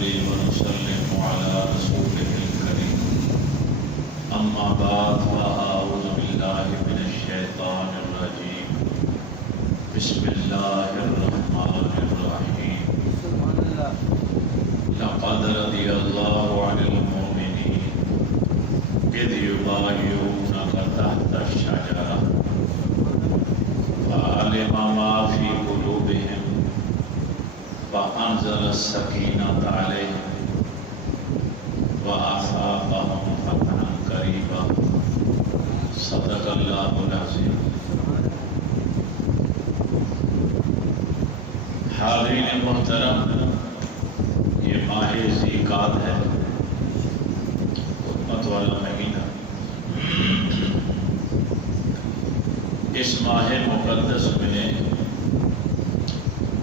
ونصلي ونسلم على رسوله الكريم أما بعد فأعوذ بالله من الشيطان الرجيم بسم الله الرحمن الرحيم لقد رضي الله عن المؤمنين إذ يبايعونك تحت الشجرة فعلم ما في قلوبهم فأنزل السكينة عليهم وأثابهم فتحا قريبا صدق الله العظيم۔ حاضرین محترم، یہ ماہ ذی-قعدہ ہے، حکمت والا مہینہ۔ اس ماہ مقدس میں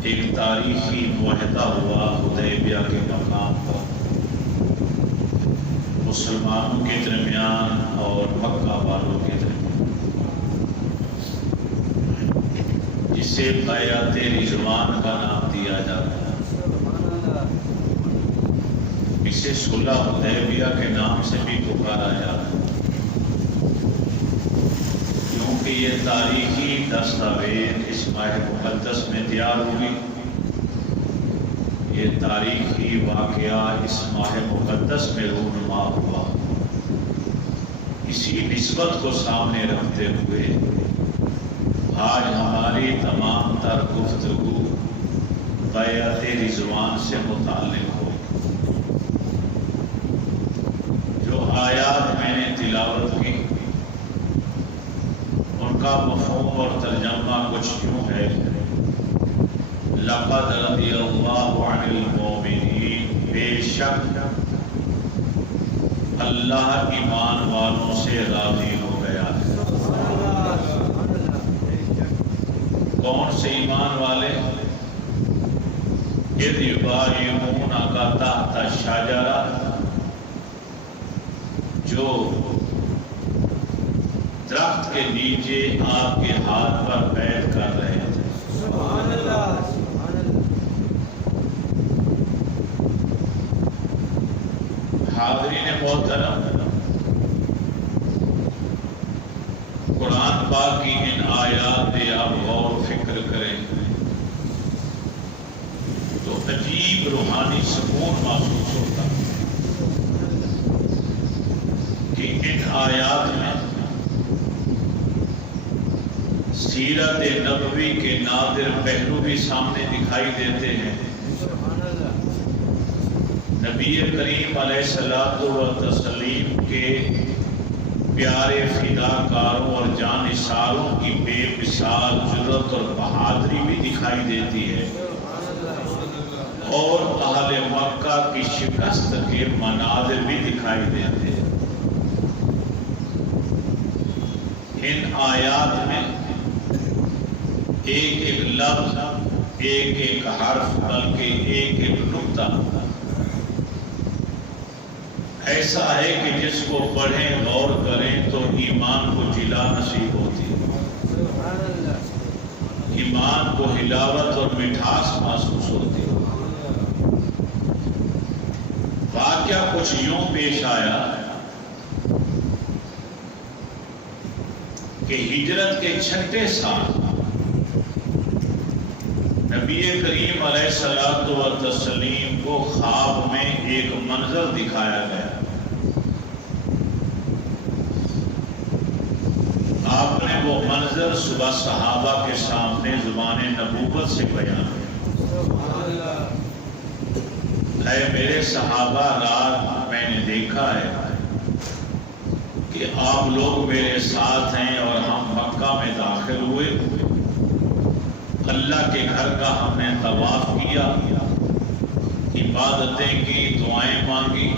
ایک تاریخی معاہدہ ہوا حدیبیہ کے مقام پر مسلمانوں کے درمیان اور مکہ والوں کے درمیان، جسے بیعت رضوان کا نام دیا جاتا ہے۔ اسے صلح حدیبیہ کے نام سے بھی پکارا جاتا ہے، کیونکہ یہ تاریخی دستاویز اس ماہ مقدس میں تیار ہوئی۔ یہ تاریخی واقعہ اس ماہ مقدس میں رونما ہوا۔ اسی نسبت کو سامنے رکھتے ہوئے آج ہماری تمام تر گفتگو بیعت رضوان سے متعلق ہو۔ جو آیات میں نے تلاوت کی ان کا مفہوم اور ترجمہ کچھ یوں ہے: لقد رضی اللہ عن المؤمنین، بے شک اللہ ایمان والوں سے راضی ہو گیا ہے۔ کون سے ایمان والے؟ اذ یبایعونک تحت الشجرہ، جو درخت کے نیچے آپ کے ہاتھ پر بیعت کر رہے تھے۔ سبحان اللہ، سبحان اللہ۔ حاضرین محترم، قرآن پاک کی ان آیات پہ آپ غور و فکر کریں تو عجیب روحانی سکون محسوس ہوتا کہ ان آیات میں سیرت نبوی کے نادر پہلو بھی سامنے دکھائی دیتے ہیں۔ نبی کریم علیہ الصلوۃ والتسلیم کے پیارے فداکاروں اور جانثاروں کی بے مثال جرأت اور بہادری بھی دکھائی دیتی ہے، اور اہل مکہ کی شکست کے مناظر بھی دکھائی دیتے ہیں۔ ان آیات میں ایک ایک لفظ، ایک ایک حرف، بلکہ ایک ایک نقطہ ایسا ہے کہ جس کو پڑھیں، غور کریں تو ایمان کو جلا نصیب ہوتی ہے، ایمان کو حلاوت اور مٹھاس محسوس ہوتی ہے۔ واقعہ کچھ یوں پیش آیا کہ ہجرت کے 6 سال نبی کریم علیہ الصلوۃ والتسلیم کو خواب میں ایک منظر دکھایا گیا۔ آپ نے وہ منظر صبح صحابہ کے سامنے زبان نبوت سے بیان کیا۔ اے میرے صحابہ، رات میں نے دیکھا ہے کہ آپ لوگ میرے ساتھ ہیں اور ہم مکہ میں داخل ہوئے، اللہ کے گھر کا ہم نے طواف کیا، عبادتیں کی، دعائیں مانگی،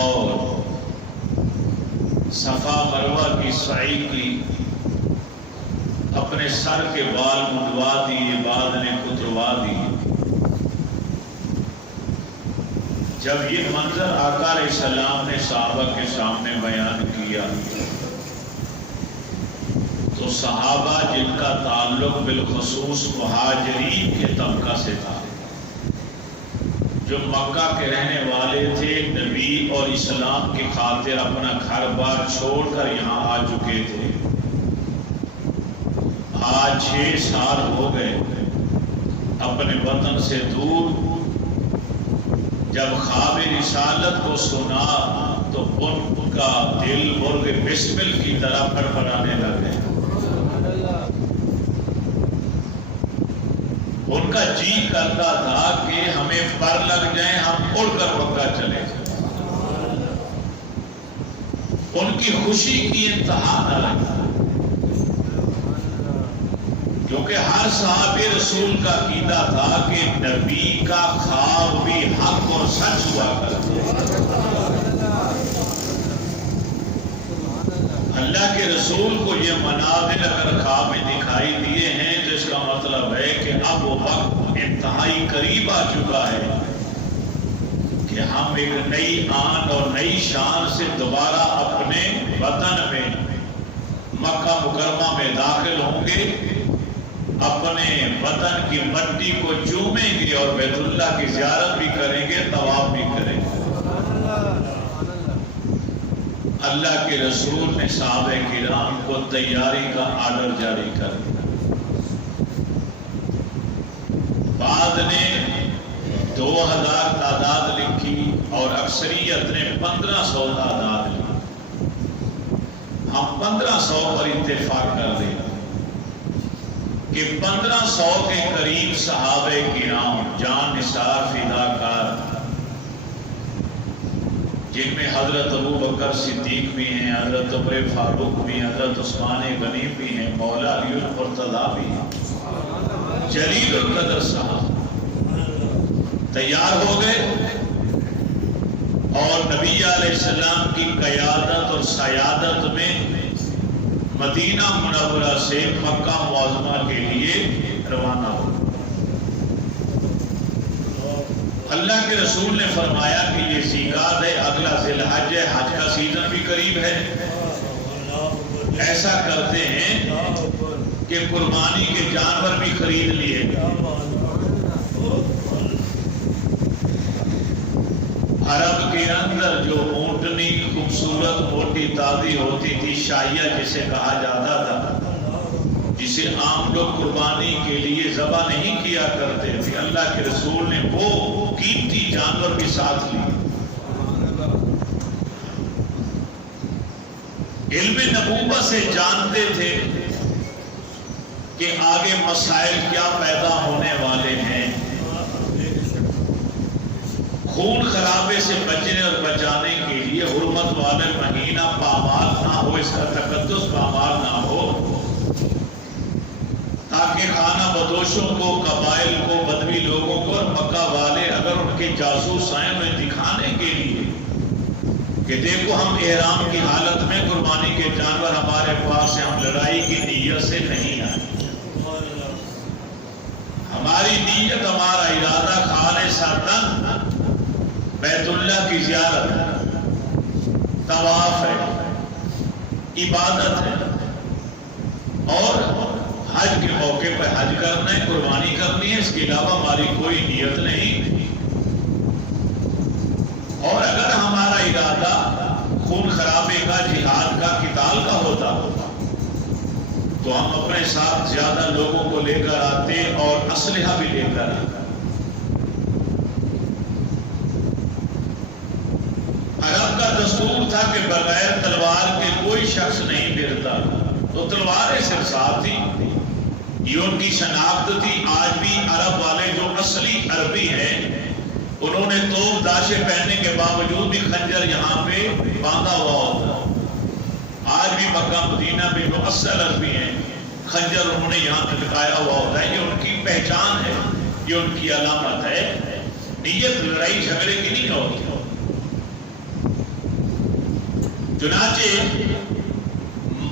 اور صفا مروہ کی سعی کی، اپنے سر کے بال منڈوا دیے، بال نے کتروا دیے۔ جب یہ منظر آقا علیہ السلام نے صحابہ کے سامنے بیان کیا تو صحابہ جن کا تعلق بالخصوص مہاجرین کے طبقہ سے تھا، جو مکہ کے رہنے والے تھے، نبی اور اسلام کی خاطر اپنا گھر بار چھوڑ کر یہاں آ چکے تھے، آج 6 سال ہو گئے اپنے وطن سے دور، جب خواب رسالت کو سنا تو ان کا دل مرغ بسمل کی طرح پھڑپھڑانے لگے، ان کا جی کرتا تھا کہ ہمیں پر لگ جائیں، ہم اڑ کر مکہ چلے جائیں، ان کی خوشی کی انتہا نہ لگا، کیونکہ ہر صحابی رسول کا عقیدہ تھا کہ نبی کا خواب بھی حق اور سچ ہوا کرتا ہے۔ اللہ کے رسول کو یہ مناظر اگر خواب میں دکھائی دیے ہیں تو اس کا مطلب ہے کہ اب وہ وقت انتہائی قریب آ چکا ہے کہ ہم ایک نئی آن اور نئی شان سے دوبارہ اپنے وطن میں مکہ مکرمہ میں داخل ہوں گے، اپنے وطن کی مٹی کو چومیں گے اور بیت اللہ کی زیارت بھی کریں گے، طواف بھی کریں گے۔ اللہ کے رسول نے صحابہ کرام کو تیاری کا آرڈر جاری کر دیا۔ بعد نے 2000 تعداد لکھی اور اکثریت نے 1500 تعداد لکھی، ہم 1500 پر اتفاق کر دیں کہ 1500 کے قریب صحابہ کرام جان نثار فداکار، جن میں حضرت ابو بکر صدیق بھی ہیں، حضرت عمر فاروق بھی ہیں، حضرت عثمان غنی بھی ہیں، مولا علی المرتضیٰ بھی ہیں، جلیل القدر صاحب تیار ہو گئے اور نبی علیہ السلام کی قیادت اور سیادت میں مدینہ منورہ سے مکہ معظمہ کے لیے روانہ ہو۔ اللہ کے رسول نے فرمایا کہ یہ ذیقعدہ ہے، اگلا ذی الحج ہے، حج کا سیزن بھی قریب ہے، ایسا کرتے ہیں کہ قربانی کے جانور بھی خرید لیے۔ عرب کے اندر جو اونٹنی خوبصورت موٹی تازی ہوتی تھی، شائیہ جسے کہا جاتا تھا، جسے عام لوگ قربانی کے لیے ذبح نہیں کیا کرتے تھے، اللہ کے رسول نے وہ قیمتی جانور بھی ساتھ لیے۔ علم نبوت سے جانتے تھے کہ آگے مسائل کیا پیدا ہونے والے ہیں، خون خرابے سے بچنے اور بچانے کے لیے حرمت والے مہینہ پامال نہ ہو، اس کا تقدس پامال نہ ہو، تاکہ خانہ بدوشوں کو، قبائل کو، بدوی لوگوں کو اور مکہ والے اگر ان کے جاسوس آئیں انہیں دکھانے کے لیے کہ دیکھو ہم احرام کی حالت میں قربانی کے جانور ہمارے پاس ہیں، ہم لڑائی کی نیت سے نہیں آئے، ہماری نیت، ہمارا ارادہ خالصتاً بیت اللہ کی زیارت ہے، طواف ہے، عبادت ہے، اور حج کے موقع پر حج کرنا ہے، قربانی کرنی ہے، اس کے علاوہ ہماری کوئی نیت نہیں۔ اور اگر ہمارا ارادہ خون خرابے کا، جہاد کا، قتال کا ہوتا تو ہم اپنے ساتھ زیادہ لوگوں کو لے کر آتے اور اسلحہ بھی لے کر آتے۔ عرب کا دستور تھا کہ بغیر تلوار کے کوئی شخص نہیں پھرتا، تو تلواریں صرف ساتھ تھی، یہ ان کی شناخت تھی۔ آج بھی عرب والے جو اصلی عربی ہیں انہوں نے توپ داشے پہننے کے باوجود بھی خنجر یہاں پہ باندھا ہوا ہوتا، آج بھی مکہ مدینہ میں جو اصل عربی ہیں خنجر انہوں نے یہاں پہ لٹکایا ہوا ہوتا ہے، یہ ان کی پہچان ہے، یہ ان کی علامت ہے۔ نیت لڑائی جھگڑے کی نہیں ہوتی۔ چنانچہ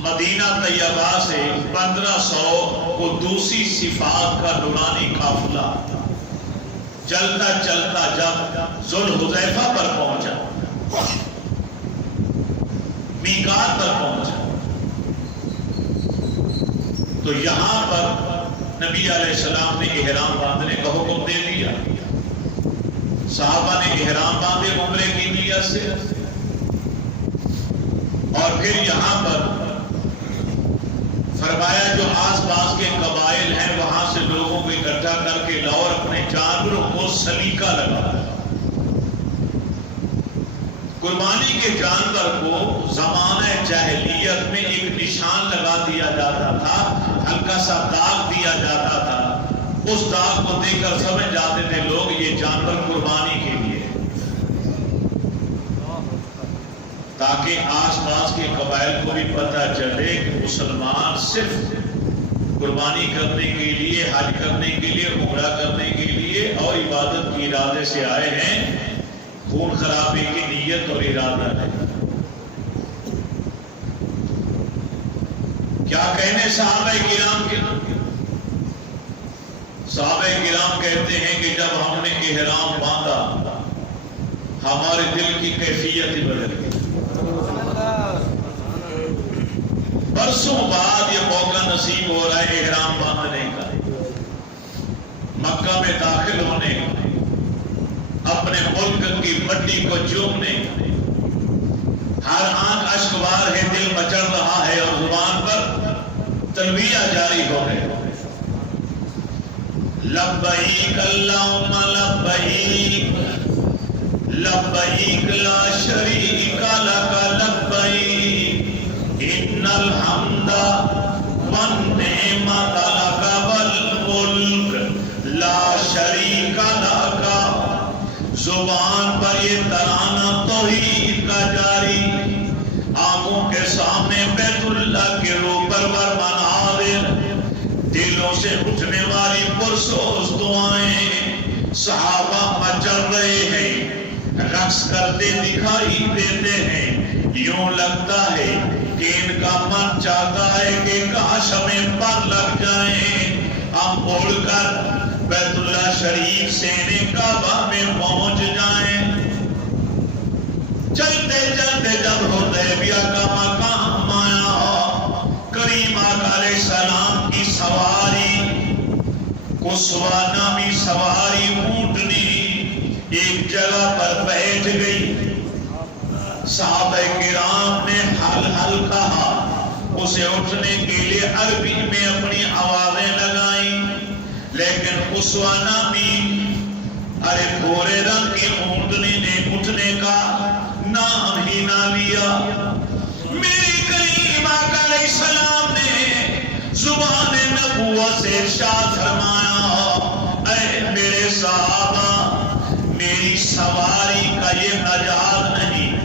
مدینہ طیبہ سے 1500 کو دوسری صفات کا نورانی قافلہ چلتا چلتا جب ذوالحلیفہ پر پہنچا، میقات پر پہنچا، تو یہاں پر نبی علیہ السلام نے احرام باندھنے کا حکم دے دیا، صحابہ نے احرام باندھے عمرے کی نیت سے، اور پھر یہاں پر فرمایا جو آس پاس کے قبائل ہیں وہاں سے لوگوں کو اکٹھا کر کے لاؤ اور اپنے جانوروں کو سلیقہ لگا۔ قربانی کے جانور کو زمانہ جاہلیت میں ایک نشان لگا دیا جاتا تھا، ہلکا سا داغ دیا جاتا تھا، اس داغ کو دیکھ کر سمجھ جاتے تھے لوگ یہ جانور قربانی کے لیے، تاکہ آس پاس کے قبائل کو بھی پتہ چلے کہ مسلمان صرف قربانی کرنے کے لیے، حج کرنے کے لیے، عمرہ کرنے کے لیے اور عبادت کی ارادے سے آئے ہیں، خون خرابے کی نیت اور ارادہ ہے۔ کیا کہنے صحابہ کرام کے؟ صحابہ کرام کہتے ہیں کہ جب ہم نے احرام باندھا ہمارے دل کی کیفیت ہی بدل گئی۔ برسوں بعد یہ موقع نصیب ہو رہا ہے احرام باندھنے کا، مکہ میں داخل ہونے کا، اپنے ملک کی مٹی کو چومنے کا، ہر آنکھ اشک بار ہے، دل مچل رہا ہے اور زبان پر تلبیہ جاری ہو گئے۔ لبیک اللہم لبیک لبیک لا شریک لک لبیک ان الحمد والنعمت لک والملک لا شریک لک۔ زبان پر یہ ترانہ توحید کا جاری، آنکھوں کے سامنے بیت اللہ کے روپر پر مناظر، دلوں سے اٹھنے والی پرسوز دعائیں، صحابہ مچل رہے ہیں، رقص کرتے دکھائی دیتے ہیں، یوں لگتا ہے کہ ان کا من چاہتا ہے کہ کاش ہمیں پر لگ جائیں، ہم اڑ کر بیت اللہ شریف سے کعبہ میں پہنچ جائیں۔ چلتے چلتے جب حدیبیہ کا مقام آیا، کریم آقا علیہ السلام کی سواری قصوہ نامی سواری اونٹنی ایک جگہ پر بیٹھ گئی۔ صحابہ کرام نے حل حل کہا، اسے اٹھنے کے لیے عربی میں اپنی آوازیں لگائیں، لیکن قصوہ نامی ارے بھورے رنگ کی اونٹنی نے اٹھنے کا نام ہی نہ لیا۔ میری کریم آقا علیہ السلام نے زبان نبوت سے ارشاد فرمایا، اے میرے صحابہ، میری سواری کا یہ مجاز نہیں،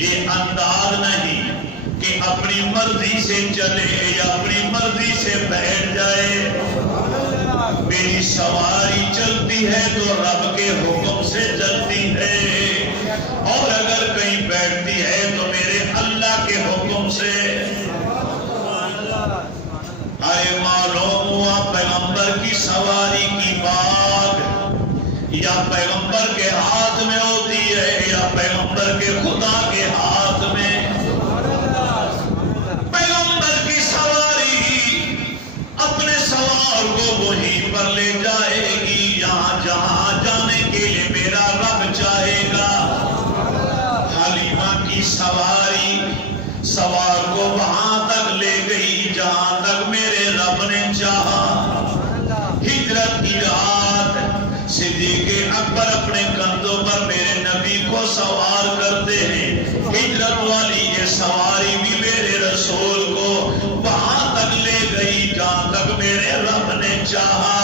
یہ انداز نہیں کہ اپنی مرضی سے چلے یا اپنی مرضی سے بیٹھ جائے۔ میری سواری چلتی ہے تو رب کے حکم سے چلتی ہے، اور اگر کہیں بیٹھتی ہے تو میرے اللہ کے حکم سے۔ ارے معلوم ہوا پیغمبر کی سواری کی بات یا پیغمبر کے ہاتھ میں ہوتی ہے یا پیغمبر کے خدا کے ہاتھ میں۔ پیغمبر کی سواری اپنے سوار کو وہیں پر لے جائے گی جہاں جانے کے لیے میرا رب چاہے گا۔ حلیمہ کی سواری سوار کو وہاں تک لے گئی جہاں تک میرے رب نے چاہا۔ ہجرت کی رات صدیق اکبر اپنے کندھوں پر میرے نبی کو سوار کرتے ہیں، ہجرت والی یہ سواری بھی میرے رسول کو وہاں تک لے گئی جہاں تک میرے رب نے چاہا۔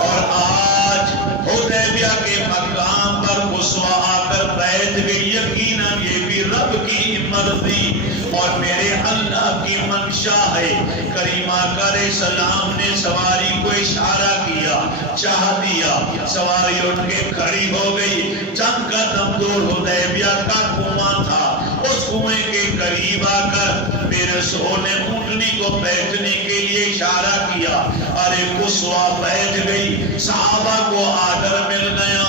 اور آج حدیبیہ کے مقام پر قصوہ آ کر بیٹھ گئی، یقیناً یہ بھی رب کی مرضی اور میرے اللہ کی منشا ہے۔ کریم آقا علیہ السلام نے سواری کو اشارہ کیا، چاہ دیا، سواری اٹھ کے کھڑی ہو گئی۔ چند قدم دور حدیبیہ کا کنواں تھا، اس کنویں کے قریب آ کر میرے رسول نے اونٹنی کو بیٹھنے کے لیے اشارہ کیا۔ ارے قصوہ بیٹھ گئی، صحابہ کو آڈر مل گیا،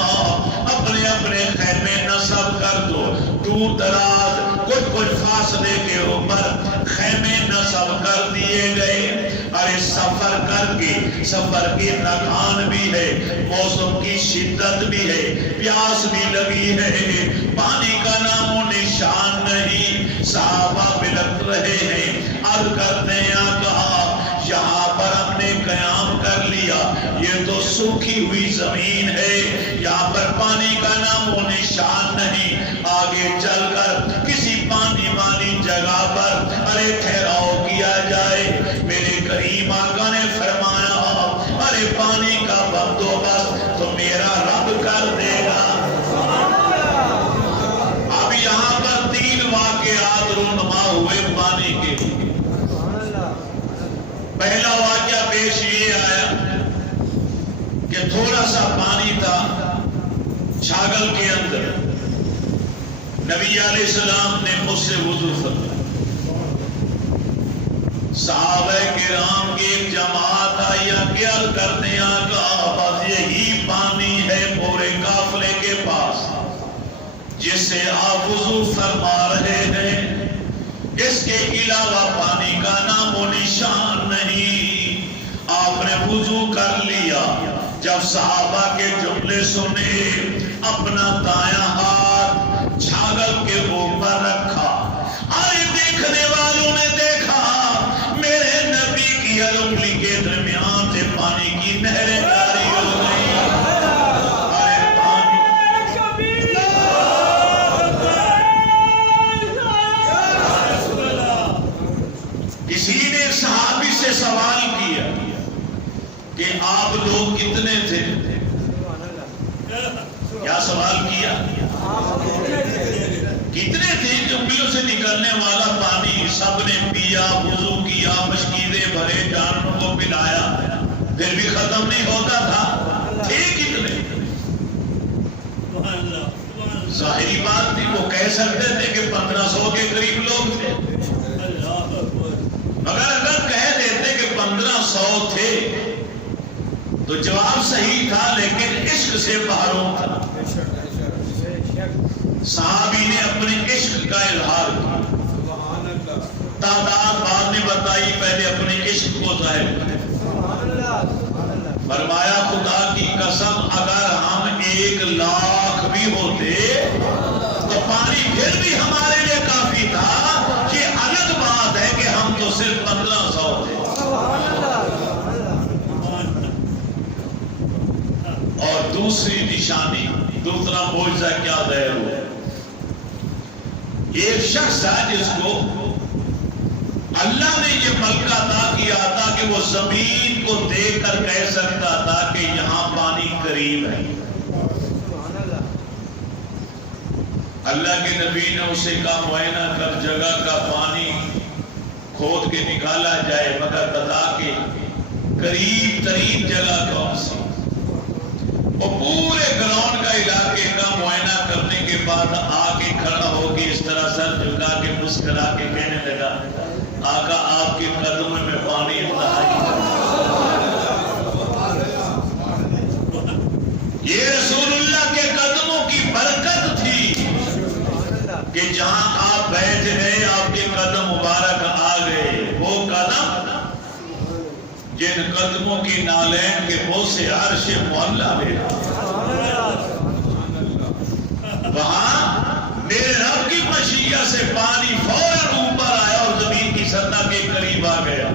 اپنے اپنے خیمے نصب کر دو۔ دور دراز کچھ فاصلے کے اوپر خیمے نصب کر دیے گئے۔ ارے سفر کر کے، سفر کی تھکان بھی ہے، موسم کی شدت بھی ہے، پیاس بھی لگی ہے، پانی کا نام و نشان نہیں، صحابہ بلک رہے ہیں، عرض کرتے ہیں آقا یہاں پر ہم نے قیام کر لیا، یہ تو سوکھی ہوئی زمین ہے، یہاں پر پانی کا نام و نشان نہیں، آگے چل کر کسی پانی والی جگہ پر ارے ٹھہراؤ کیا جائے۔ میرے کریم آقا نے فرمایا ارے پانی کا بندوبست تو میرا رب کر دے گا۔ اب یہاں پر 3 واقعات رونما ہوئے پانی کے۔ پہلا واقعہ پیش یہ آیا کہ تھوڑا سا پانی تھا چھاگل کے اندر، نبی علیہ السلام نے مجھ سے وضو فرمایا، صحابہ کرام کی ایک جماعت آئی کیا کرتے ہیں آقا بس یہی پانی ہے پورے قافلے کے پاس جس سے آپ وضو فرما رہے ہیں، اس کے علاوہ پانی کا نام و نشان نہیں۔ آپ نے وضو کر لیا، جب صحابہ کے جملے سنے اپنا دایاں ہاتھ چھاگل کے اوپر رکھا، آئے دیکھنے والوں نے دیکھا میرے نبی کی انگلی کے درمیان سے پانی کی نہریں جاری ہو گئی۔ کسی نے صحابی سے سوال کیا کہ آپ لوگ کتنے تھے؟ کیا سوال کیا؟ کتنے تھے؟ جنگلوں سے نکلنے والا پانی سب نے پیا، وضو کیا، مشکیزیں بھرے، جانوروں کو پلایا، پھر بھی ختم نہیں ہوتا تھا، تھے کتنے؟ ظاہری بات تھی، وہ کہہ سکتے تھے کہ 1500 کے قریب لوگ تھے، مگر اگر کہہ دیتے کہ 1500 تھے تو جواب صحیح تھا، لیکن عشق سے محروم تھا۔ صحابی نے اپنے عشق کا اظہار کیا، تعداد بعد میں بتائی، پہلے اپنے عشق کو ظاہر کیا۔ فرمایا خدا کی قسم اگر ہم 1,00,000 بھی ہوتے تو پانی پھر بھی ہمارے لیے کافی تھا، یہ الگ بات ہے کہ ہم تو صرف 1500 تھے۔ اور دوسری نشانی، دوسرا معجزہ کیا ظاہر ہوا؟ ایک شخص تھا جس کو اللہ نے یہ ملکہ عطا کیا تھا کہ وہ زمین کو دیکھ کر کہہ سکتا تھا کہ یہاں پانی قریب ہے۔ اللہ کے نبی نے اسے کہا معائنہ کر جگہ کا پانی کھود کے نکالا جائے، مگر بتا کے قریب ترین جگہ کون سی؟ وہ پورے گراؤنڈ کا علاقے کا معائنہ کرنے کے بعد آ کے کھڑا ہو کے اس طرح سر جھکا کے مسکرا کے کہنے لگا آقا آپ کے قدموں میں پانی انتہائی یہ رسول اللہ کے قدموں کی برکت تھی کہ جہاں آپ بیٹھ گئے آپ کے قدم مبارک آ گئے، وہ قدم جن قدموں کی نالین کے بوجھ سے عرش معلا لے وہاں میرے رب کی مشیت سے پانی فوراً اوپر آیا اور زمین کی سطح کے قریب آ گیا۔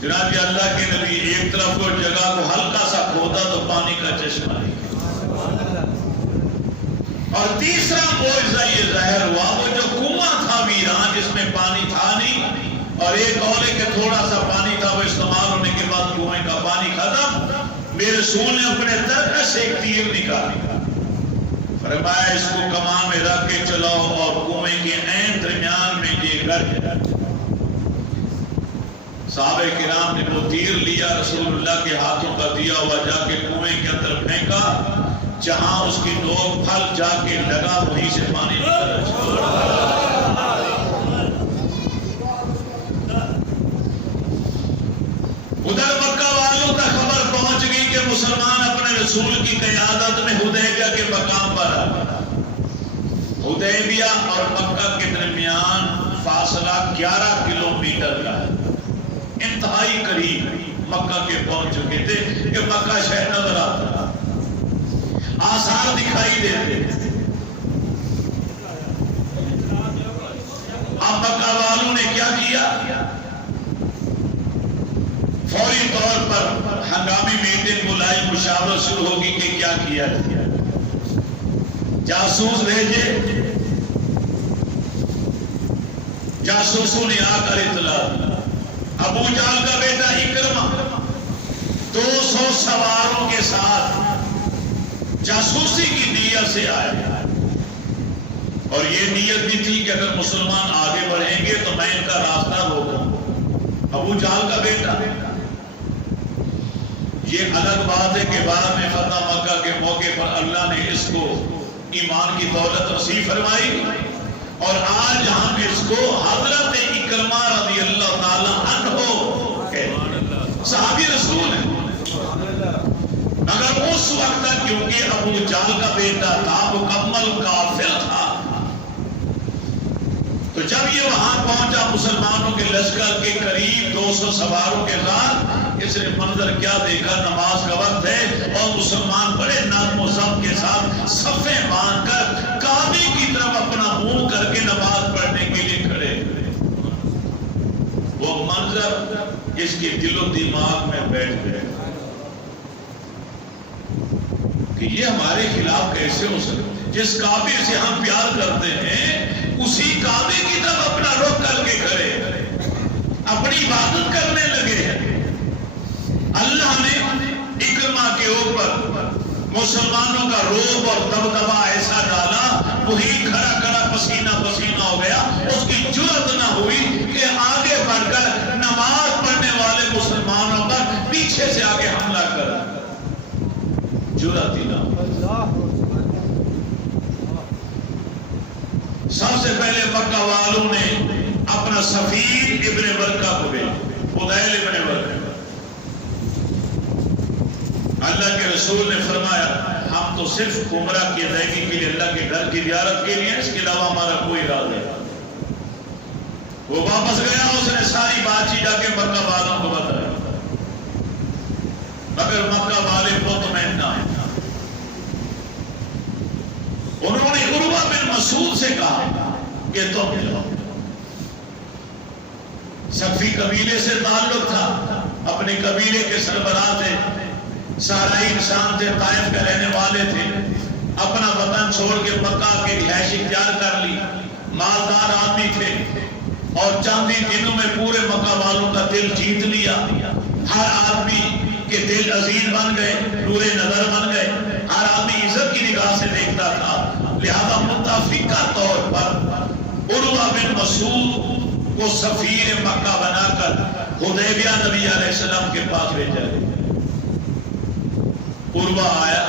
چنانچہ اللہ کے نبی ایک طرف کو جگہ کو ہلکا سا کھودا تو پانی کا چشمہ نکلا۔ اور تیسرا معجزہ یہ ظاہر ہوا، وہ جو کنواں تھا ویران جس میں پانی تھا نہیں، اور ایک اولے کے تھوڑا سا پانی تھا، وہ استعمال ہونے کے بعد کنویں کا پانی ختم، میرے رسول نے اپنے ترکش سے ایک تیر نکالا، فرمایا اس کو کمان میں رکھ کے چلاؤ اور کنویں کے عین درمیان میں یہ گھر جائے۔ صحابہ کرام نے وہ تیر لیا، رسول اللہ کے ہاتھوں کا دیا ہوا جا کے کنویں کے اندر پھینکا، جہاں اس کی نوک پھل جا کے لگا وہیں سے پانی نکلا۔ ادھر مکہ والوں تک خبر پہنچ گئی کہ مسلمان اپنے رسول کی قیادت میں حدیبیہ کے مقام پر آ گئے۔ حدیبیہ اور مکہ کے درمیان فاصلہ 11 کلومیٹر کا ہے۔ انتہائی قریب مکہ کے پہنچ چکے تھے کہ مکہ شہر نظر آتا، آثار دکھائی دیتے۔ اب مکہ والوں نے کیا کیا؟ فوری طور پر ہنگامی میٹنگ بلائی، مشاورت شروع ہوگی کہ کیا کیا جائے۔ جاسوس بھیجے، جاسوسوں نے آ کر اطلاع دی ابو جہل کا بیٹا اکرمہ 200 سواروں کے ساتھ جاسوسی کی نیت سے آیا، اور یہ نیت بھی تھی کہ اگر مسلمان آگے بڑھیں گے تو میں ان کا راستہ روکوں۔ ابو جہل کا بیٹا، یہ الگ بات ہے کہ بعد میں فتح مکہ کے موقع پر اللہ نے اس کو ایمان کی دولت نصیب فرمائی، اور آج ہم اس کو حضرت اکرمہ رضی اللہ تعالی عنہ صحابی رسول ہیں۔ مگر اس وقت تک کیونکہ ابو جہل کا بیٹا تھا، مکمل کافر تھا، تو جب یہ وہاں پہنچا مسلمانوں کے لشکر کے قریب 200 سواروں کے ساتھ، اس نے منظر کیا دیکھا؟ نماز کا وقت ہے اور مسلمان بڑے نظم و ضبط کے ساتھ صفیں باندھ کر کعبے کی طرف اپنا منہ کر کے نماز پڑھنے کے لیے کھڑے ہوئے۔ وہ منظر اس کے دل و دماغ میں بیٹھ گئے کہ یہ ہمارے خلاف کیسے ہو سکتے؟ جس کعبے سے ہم پیار کرتے ہیں اسی کعبے کی طرف اپنا رخ کر کے کھڑے، اپنی عبادت کرنے لگے۔ اللہ نے اکرمہ کے اوپر مسلمانوں کا روب اور دبدبا ایسا ڈالا، وہی کھڑا کھڑا پسینہ پسینہ ہو گیا، اس کی جرأت نہ ہوئی کہ آگے بڑھ کر نماز پڑھنے والے مسلمانوں پر پیچھے سے آگے حملہ کر، جرأت ہی نہ۔ سب سے پہلے مکہ والوں نے اپنا سفیر ابن ورقہ کو بھیجا، فضیل ابن ورقہ۔ اللہ کے رسول نے فرمایا ہم تو صرف عمرہ کی ادائیگی کے لیے، اللہ کے گھر کی زیارت کے لیے، اس کے علاوہ ہمارا کوئی ارادہ نہیں۔ وہ واپس گیا، اس نے ساری بات چیت جا کے مکہ والوں کو بتایا، مگر مکہ والے مطمئن نہ ہیں۔ انہوں نے عروہ بن مسعود سے کہا کہ تم جاؤ، سقفی قبیلے سے تعلق تھا، اپنے قبیلے کے سربراہ تھے، صحرائی انسان تھے، طائف کے رہنے والے تھے، اپنا وطن چھوڑ کے مکہ کے رہائش اختیار کر لی، مالدار آدمی تھے، اور چند ہی دنوں میں پورے مکہ والوں کا دل جیت لیا۔ ہر آدمی کے دل عزیز بن گئے، نور نظر بن گئے، ہر آدمی عزت کی نگاہ سے دیکھتا تھا۔ لہذا متفقہ طور پر عروہ بن مسعود کو سفیر مکہ بنا کر حدیبیہ نبی علیہ السلام کے پاس بھیجا گیا۔ عروہ آیا،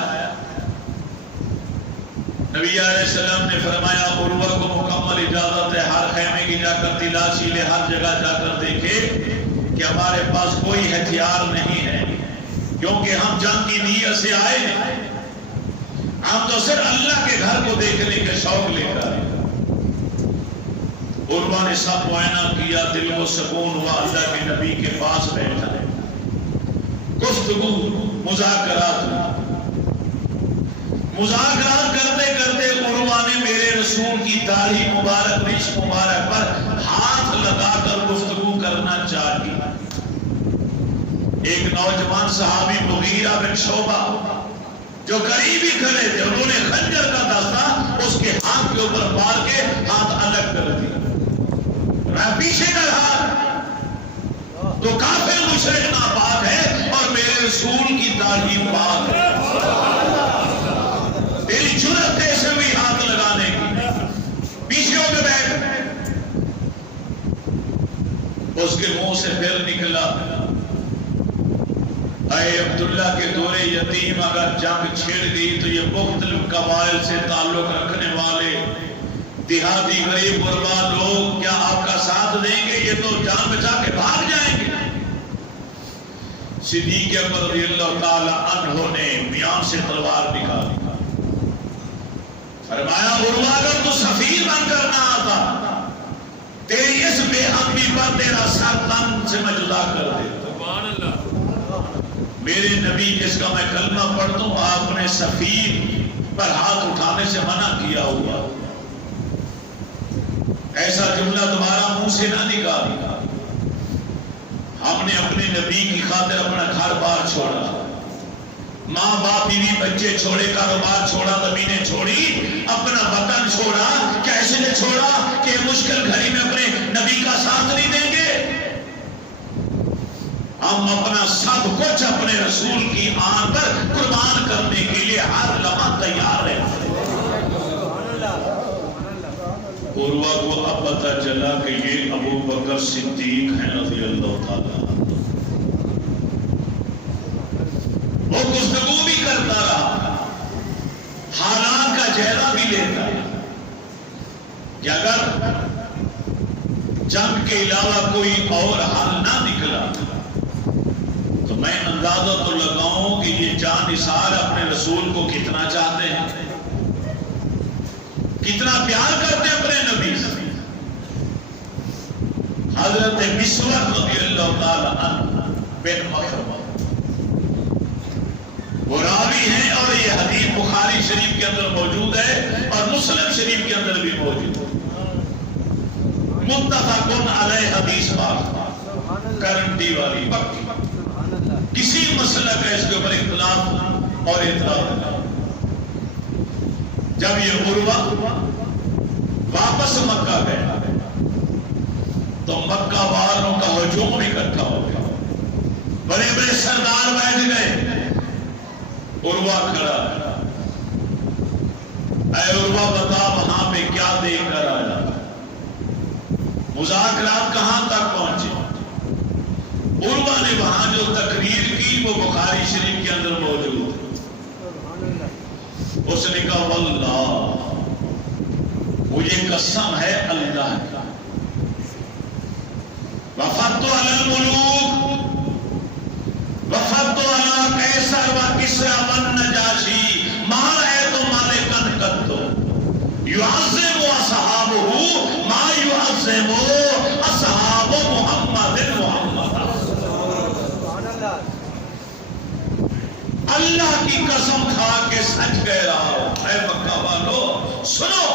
نبی علیہ السلام نے فرمایا عروہ کو مکمل اجازت ہے ہر خیمے کی جا کر تلاشی لے، ہر جگہ جا کر دیکھے کہ ہمارے پاس کوئی ہتھیار نہیں ہے، کیونکہ ہم جنگ کی نیت سے آئے ہیں، ہم تو صرف اللہ کے گھر کو دیکھنے کے شوق لے کر آئے۔ عروہ نے سب معائنہ کیا، دل کو سکون ہوا، اللہ کے نبی کے پاس بیٹھا ہے، گفتگو مذاکرات کرتے کرتے عروہ نے میرے رسول کی داڑھی مبارک، رشک مبارک پر ہاتھ لگا کر گفتگو کرنا چاہی۔ ایک نوجوان صحابی مغیرہ بن شعبہ جو قریب ہی کھڑے تھے، انہوں نے خنجر کا دستہ اس کے ہاتھ کے اوپر مار کے ہاتھ الگ کر دیا۔ میں پیچھے کا ہاتھ تو کافر مشرک ناپاک ہے اور میرے رسول کی داڑھی پاک ہے، تیری جرأت کیسے ہوئی ہاتھ لگانے کی؟ پیچھے ہو کے بیٹھ۔ اس کے منہ سے پھر نکلا، اے عبداللہ کے دور یتیم، اگر جنگ چھڑ گئی تو یہ مختلف قبائل سے تعلق رکھنے والے دیہاتی غریب غربا لوگ کیا آپ کا ساتھ دیں گے؟ یہ تو جان بچا کے بھاگ جائیں گے۔ صدیق اکبر رضی اللہ تعالی عنہ نے میان سے تلوار نکالی، فرمایا عروہ اگر تو سفیر بن کر نہ آتا تیری اس بے حقی پر تیرا سر تن سے میں جدا کر دیتا ہوں۔ میرے نبی جس کا میں کلمہ پڑھتا ہوں، آپ نے سفیر پر ہاتھ اٹھانے سے منع کیا ہوا، ایسا جملہ تمہارا منہ سے نہ نکالا۔ ہم نے اپنے نبی کی خاطر اپنا گھر بار چھوڑا، ماں باپ بیوی بچے چھوڑے، کاروبار چھوڑا، زمینیں چھوڑی، اپنا وطن چھوڑا۔ کیسے نے چھوڑا کہ مشکل گھڑی میں اپنے نبی کا ساتھ نہیں دیں گے؟ ہم اپنا سب کچھ اپنے رسول کی آن پر قربان کرنے کے لیے ہر لمحہ تیار ہیں۔ عروہ کو اب پتہ چلا کہ یہ ابو بکر صدیق ہیں رضی اللہ تعالیٰ۔ وہ گفتگو بھی کرتا رہا، حالات کا جائزہ بھی لیتا رہا کہ اگر جنگ کے علاوہ کوئی اور حل نہ نکلا تو میں اندازہ تو لگاؤں کہ یہ جان نثار اپنے رسول کو کتنا چاہتے ہیں، کتنا پیار کرتے ہیں اپنے نبی سے۔ حضرت مسور رضی اللہ تعالیٰ عنہ بن مخرمہ وہ راوی ہیں، اور یہ حدیث بخاری شریف کے اندر موجود ہے اور مسلم شریف کے اندر بھی موجود ہے، متفق علیہ حدیث پاک، گارنٹی والی پکی، کسی مسئلہ کا اس کے اوپر اختلاف اور اعتراض نہیں۔ جب یہ عروہ واپس مکہ گیا تو مکہ والوں کا ہجوم اکٹھا ہو گیا، بڑے بڑے سردار بیٹھ گئے۔ عروہ کھڑا، اے عروہ بتا وہاں پہ کیا دیکھ کر آیا؟ مذاکرات کہاں تک پہنچے؟ عروہ نے وہاں جو تقریر کی وہ بخاری شریف کے اندر موجود ہے۔ اس نے کہا واللہ، مجھے قسم ہے اللہ کا، وفدت علی الملوک، وفدت علی قیصر و کسری والنجاشی، ما رأیت ملکا قط یعظم اصحابہ ما یعظم اصحاب محمد اللہ کی قسم کھا کے سچ کہہ رہا ہوں۔ اے مکہ والو سنو،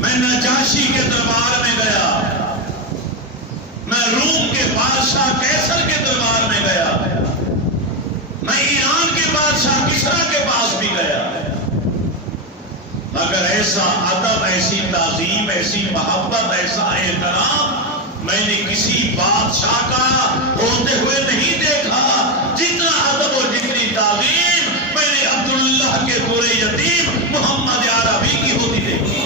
میں نجاشی کے دربار میں گیا، میں روم کے بادشاہ قیصر کے دربار میں گیا، میں ایران کے بادشاہ کسری کے پاس بھی گیا، مگر ایسا ادب، ایسی تعظیم، ایسی محبت، ایسا احترام میں نے کسی بادشاہ کا ہوتے ہوئے نہیں دیکھا جتنا ادب اور جتنی تعظیم میں نے عبداللہ کے پورے یتیم محمد عربی کی ہوتی دیکھی۔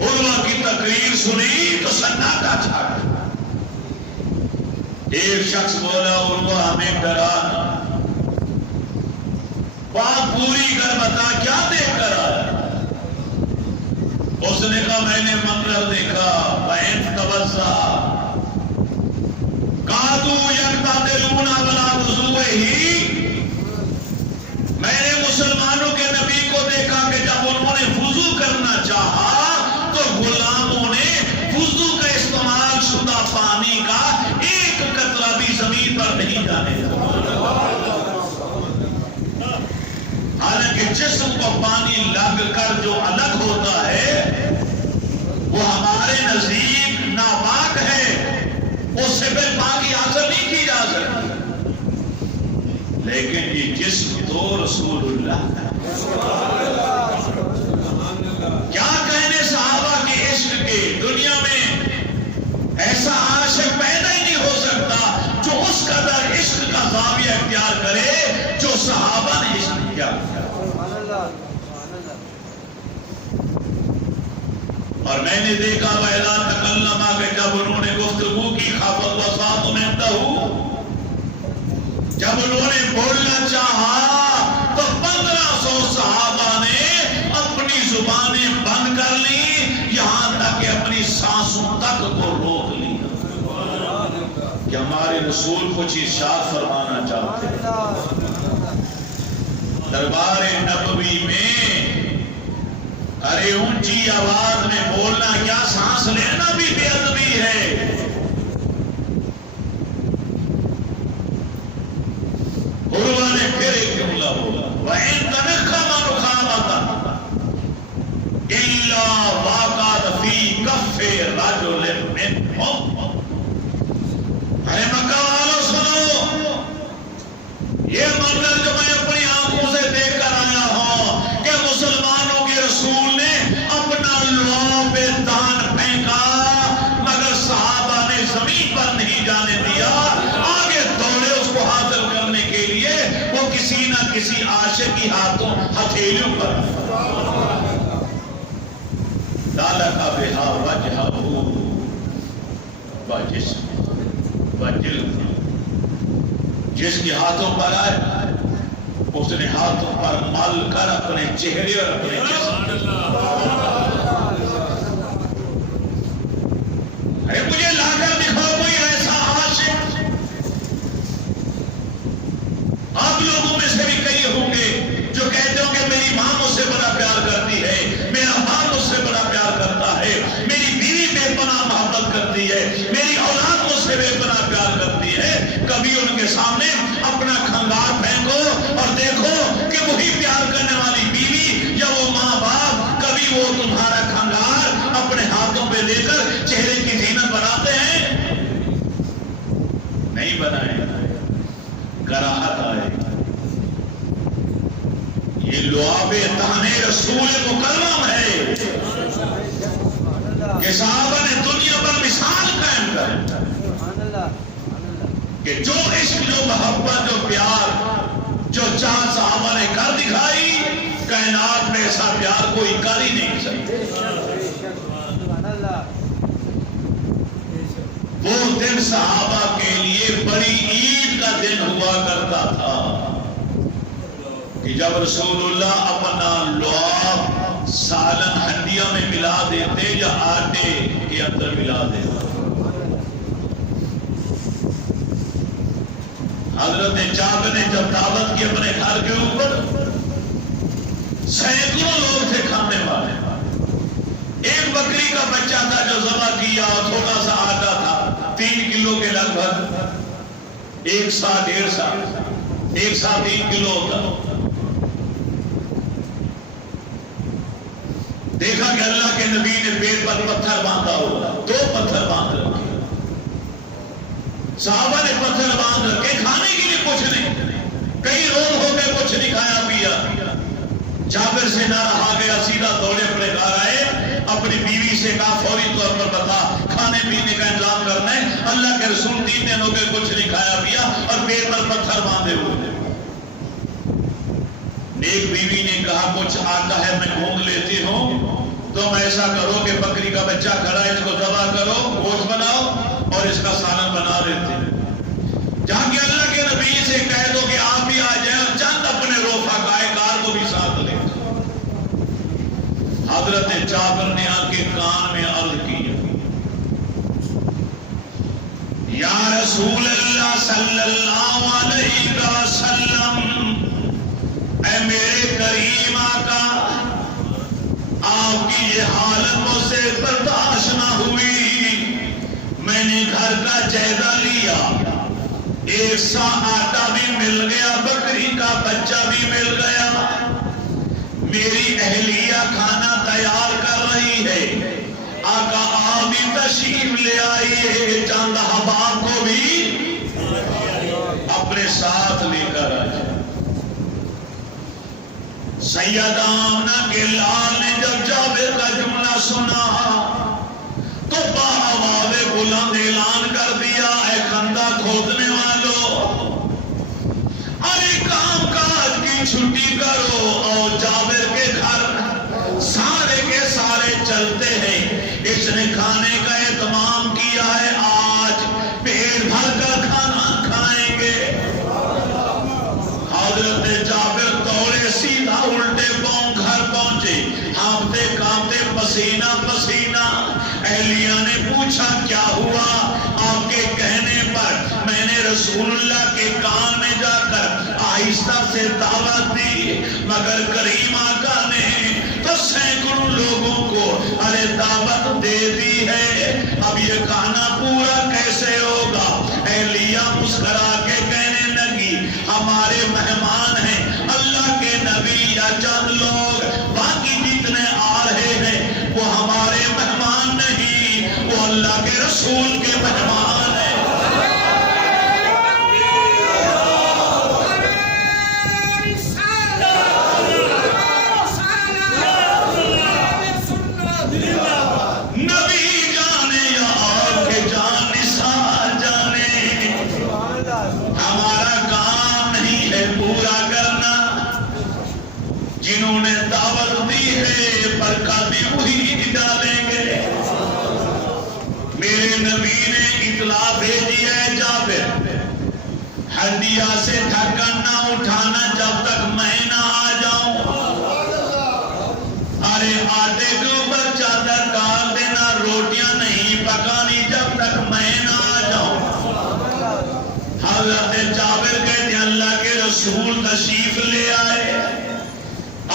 عروہ کی تقریر سنی تو سناٹا چھا گیا۔ ایک شخص بولا عروہ ہمیں ڈرانا، بات پوری کر بتا کیا دیکھ کر آیا؟ اس نے کہا میں نے منظر دیکھا، فَإِن تَبَصَّرَ قَالُوا يَقْتَتِلُونَ عَلَىٰ وُضُوئِهِ، میں نے مسلمانوں کے نبی کو دیکھا کہ جب انہوں نے وضو کرنا چاہا تو غلاموں نے وضو کا استعمال شدہ پانی کا ایک قطرہ بھی زمین پر نہیں جانے دیا، حالانکہ جسم کو پانی لگ کر جو الگ ہوتا ہے وہ ہمارے نزدیک ناپاک ہے، اس سے پھر پاکی حاصل نہیں کی جا سکتی، لیکن یہ جسم تو رسول اللہ ہے۔ کیا کہنے صحابہ کے عشق کے، دنیا میں ایسا عاشق پیدا ہی نہیں ہو سکتا جو اس قدر عشق کا زاویہ اختیار کرے جو صحابہ نے عشق کیا۔ اور میں نے دیکھا وَإِذَا تَكَلَّمَ کہ جب انہوں نے گفتگو کی خَافَتْ وَصَاحَتُ مِنْدَهُ، جب انہوں نے بولنا چاہا تو 1500 صحابہ نے اپنی زبانیں بند کر لی، یہاں تک کہ اپنی سانسوں تک کو روک لیا کہ ہمارے رسول کچھ ارشاد فرمانا چاہتے ہیں۔ دربار نبوی میں ارے اونچی آواز میں بولنا کیا سانس لینا بھی بے ادبی ہے. عروہ نے پھر ایک جملہ بولا وَإِن تَنِخَّمَ نُخَامَةً إِلَّا وَاقَعَتْ فِي كَفِّ رَجُلٍ مِّنْهُمْ. ارے مکہ والوں سنو، یہ منظر جو میں اپنی آنکھوں سے دیکھ کر آیا ہوں کہ مسلمانوں کے رسول نے اپنا لعاب دان پھینکا مگر صحابہ نے زمین پر نہیں جانے دیا، آگے دوڑے اس کو حاصل کرنے کے لیے. وہ کسی نہ کسی عاشق کی ہاتھوں ہتھیلیوں پر دالکا بہا وجہہ وجسم وجلد، جس کے ہاتھوں پر آئے اس نے ہاتھوں پر مل کر اپنے چہرے اور اپنے جسم. ارے مجھے لا کر دکھاؤ کوئی ایسا عاشق. آپ لوگوں میں سے بھی کئی ہوں گے جو کہتے ہوں کہ میری ماں مجھ سے بڑا پیار کرتی ہے، میرا باپ مجھ سے بڑا پیار کرتا ہے، میری بیوی بے پناہ محبت کرتی ہے، میری اولاد مجھ سے بے پناہ پیار کرتی ہے. کبھی ان کے سامنے اپنا کھنگار پھینکو اور دیکھو کہ وہی پیار کرنے والی بیوی یا وہ ماں باپ کبھی وہ تمہارا کھنگار اپنے ہاتھوں پہ لے کر چہرے کی زینت بناتے ہیں؟ نہیں بنائے. کراہت آئے. یہ لعاب دان رسول مکرم ہے کہ صحابہ نے دنیا پر مثال قائم کر کہ جو عشق، جو محبت، جو پیار، جو چاہ صحابہ نے کر دکھائی، کائنات میں ایسا پیار کوئی کر ہی نہیں سکتا. وہ دن صحابہ کے لیے بڑی عید کا دن ہوا کرتا تھا کہ جب رسول اللہ اپنا لعاب سالن ہنڈیا میں ملا دیتے یا آٹے کے اندر ملا دیتے. حضرت جابر نے جب دعوت کی اپنے گھر کے اوپر، سینکڑوں لوگ تھے کھانے والے. ایک بکری کا بچہ تھا جو ذبح کیا، تھوڑا سا آٹا تھا 3 کلو کے لگ بھگ، 1 سا 1.5 سا، 1 سا 3 کلو ہوتا. دیکھا کہ اللہ کے نبی نے پیٹ پر پتھر باندھا ہوا، 2 پتھر باندھ رکھے. صحابہ نے پتھر باندھ رکھے، کھانے کے لیے کچھ نہیں. کئی روز ہو گئے کچھ نہیں کھایا پیا. جابر سے نہ رہا گیا، سیدھا دوڑے اپنے گھر آئے، اپنی بیوی سے کہا فوری طور پر بتا کھانے پینے کا انتظام کرنا ہے. اللہ کے رسول 3 دن ہو گئے کچھ نہیں کھایا پیا اور پیٹ پر پتھر باندھے ہوئے. نیک بیوی نے کہا کچھ آتا ہے میں گھونگ لیتی ہوں، تم ایسا کرو کہ بکری کا بچہ کھڑا ہے، اس کو ذبح کرو، گوشت بناؤ اور اس کا سالن بنا دیتے ہیں. جہاں کہ اللہ کے نبی سے کہہ دو کہ آپ بھی آ جائیں اور چند اپنے رفقائے کار کو بھی ساتھ لیں. حضرت جابر نے آ کے کان میں عرض کی یا رسول اللہ صلی اللہ علیہ وسلم، اے میرے کریم آقا، آپ کی یہ حالت مجھ سے برداشت نہ ہوئی. میں نے گھر کا جائزہ لیا، 1 سا آٹا بھی مل گیا، بکری کا بچہ بھی مل گیا. میری اہلیہ کھانا تیار کر رہی ہے. آقا آپ بھی تشریف لے آئیے، چند احباب کو بھی اپنے ساتھ لے کر آئیے. سیدہ آمنہ کے لال نے جب جابر کا جملہ سنا تو باآواز بلند اعلان کر دیا، اے خندہ کھودنے والوں، ارے کام کاج کی چھٹی کرو اور جابر کے گھر سارے کے سارے چلتے ہیں. اس نے کھانے کا اہتمام کیا ہے، آج پیٹ بھر کر کھانا کھائیں گے. حضرت جابر دوڑے سیدھا الٹے پاؤں گھر پہنچے، ہانپتے کانپتے پسینہ پسینہ. اہلیہ نے پوچھا کیا ہوا؟ آپ کے کہنے پر میں نے رسول اللہ کے کان میں جا کر آہستہ سے دعوت دی، مگر کریم آقا نے تو سینکڑوں لوگوں کو ارے دعوت دے دی ہے، اب یہ کھانا پورا کیسے ہوگا؟ اہلیہ مسکرا کے کہنے لگی ہمارے مہمان ہیں اللہ کے نبی یا چند لوگ، باقی جتنے آ رہے ہیں وہ ہمارے مہمان نہیں، وہ اللہ کے رسول کے مہمان ہیں۔ ہڈیا سے ڈھکن نہ اٹھانا جب تک میں نہ آ جاؤں، ارے آٹے کے اوپر چادر ڈال دینا، روٹیاں نہیں پکانی جب تک میں نہ آ جاؤں۔ حضرت جابر کہتے ہیں اللہ کے رسول تشریف لے آئے،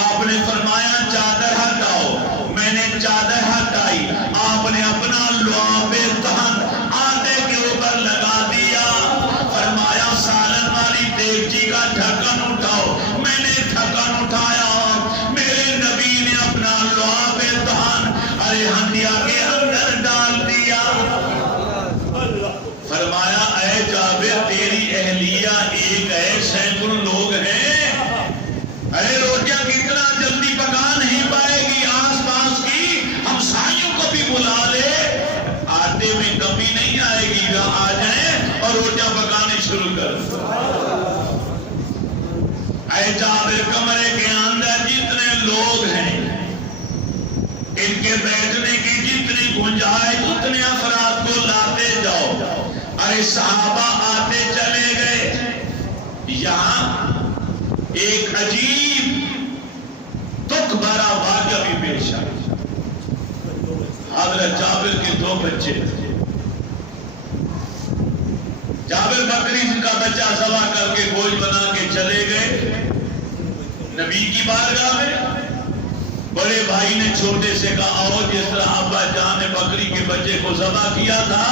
آپ نے فرمایا چادر ہٹاؤ، میں نے چادر ہٹائی، آپ نے اپنا لعاب دہن آٹے کے اوپر لگا دیا، فرمایا سالن والی دیگچی کا ڈھکن اٹھاؤ، میں نے ڈھکن اٹھایا، میرے نبی نے اپنا لعاب دہن ارے ہنڈیا کے اندر ڈال دیا، فرمایا اے جابر تیری اہلیہ ایک ہے سینکڑوں لوگ ہیں، ارے روٹیاں کتنا جلدی پکا نہیں پائے گی، آس پاس کی ہمسائیوں کو بھی بلا لے، آٹے میں کمی نہیں آئے گی، آ جائیں اور روٹیاں پکانے شروع کر۔ اے جابر کمرے کے اندر جتنے لوگ ہیں ان کے بیٹھنے کی جتنی گنجائش اتنے افراد کو لاتے جاؤ، ارے صحابہ آتے چلے گئے، یہاں ایک عجیب دکھ بھرا واقعہ بھی پیش آیا۔ حضرت جابر کے دو بچے تھے، جابر بکری کا بچہ ذبح کر کے گوشت بنا کے چلے گئے نبی کی بارگاہ میں، بڑے بھائی نے چھوٹے سے کہا آؤ جس طرح ابا جان نے بکری کے بچے کو ذبح کیا تھا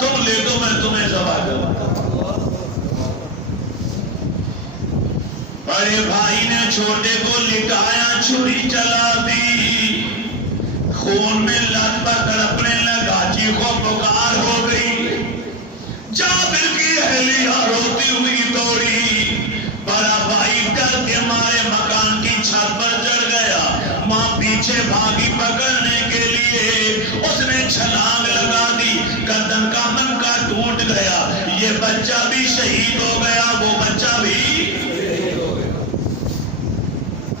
تم لے دو میں تمہیں ذبح کروں۔ بڑے بھائی نے چھوٹے کو لٹایا، چھری چلا دی، خون میں لت پت تڑپنے لگا، چیخو پکار ہو گئی، جابر کی اہلیہ روتی ہوئی دوڑی، بڑا بھائی ڈر کے مارے مکان کی چھت پر چڑھ گیا، ماں پیچھے بھاگی پکڑنے کے لیے، اس نے چھلانگ لگا دی، گردن کا منکا ٹوٹ گیا، یہ بچہ بھی شہید ہو گیا، وہ بچہ بھی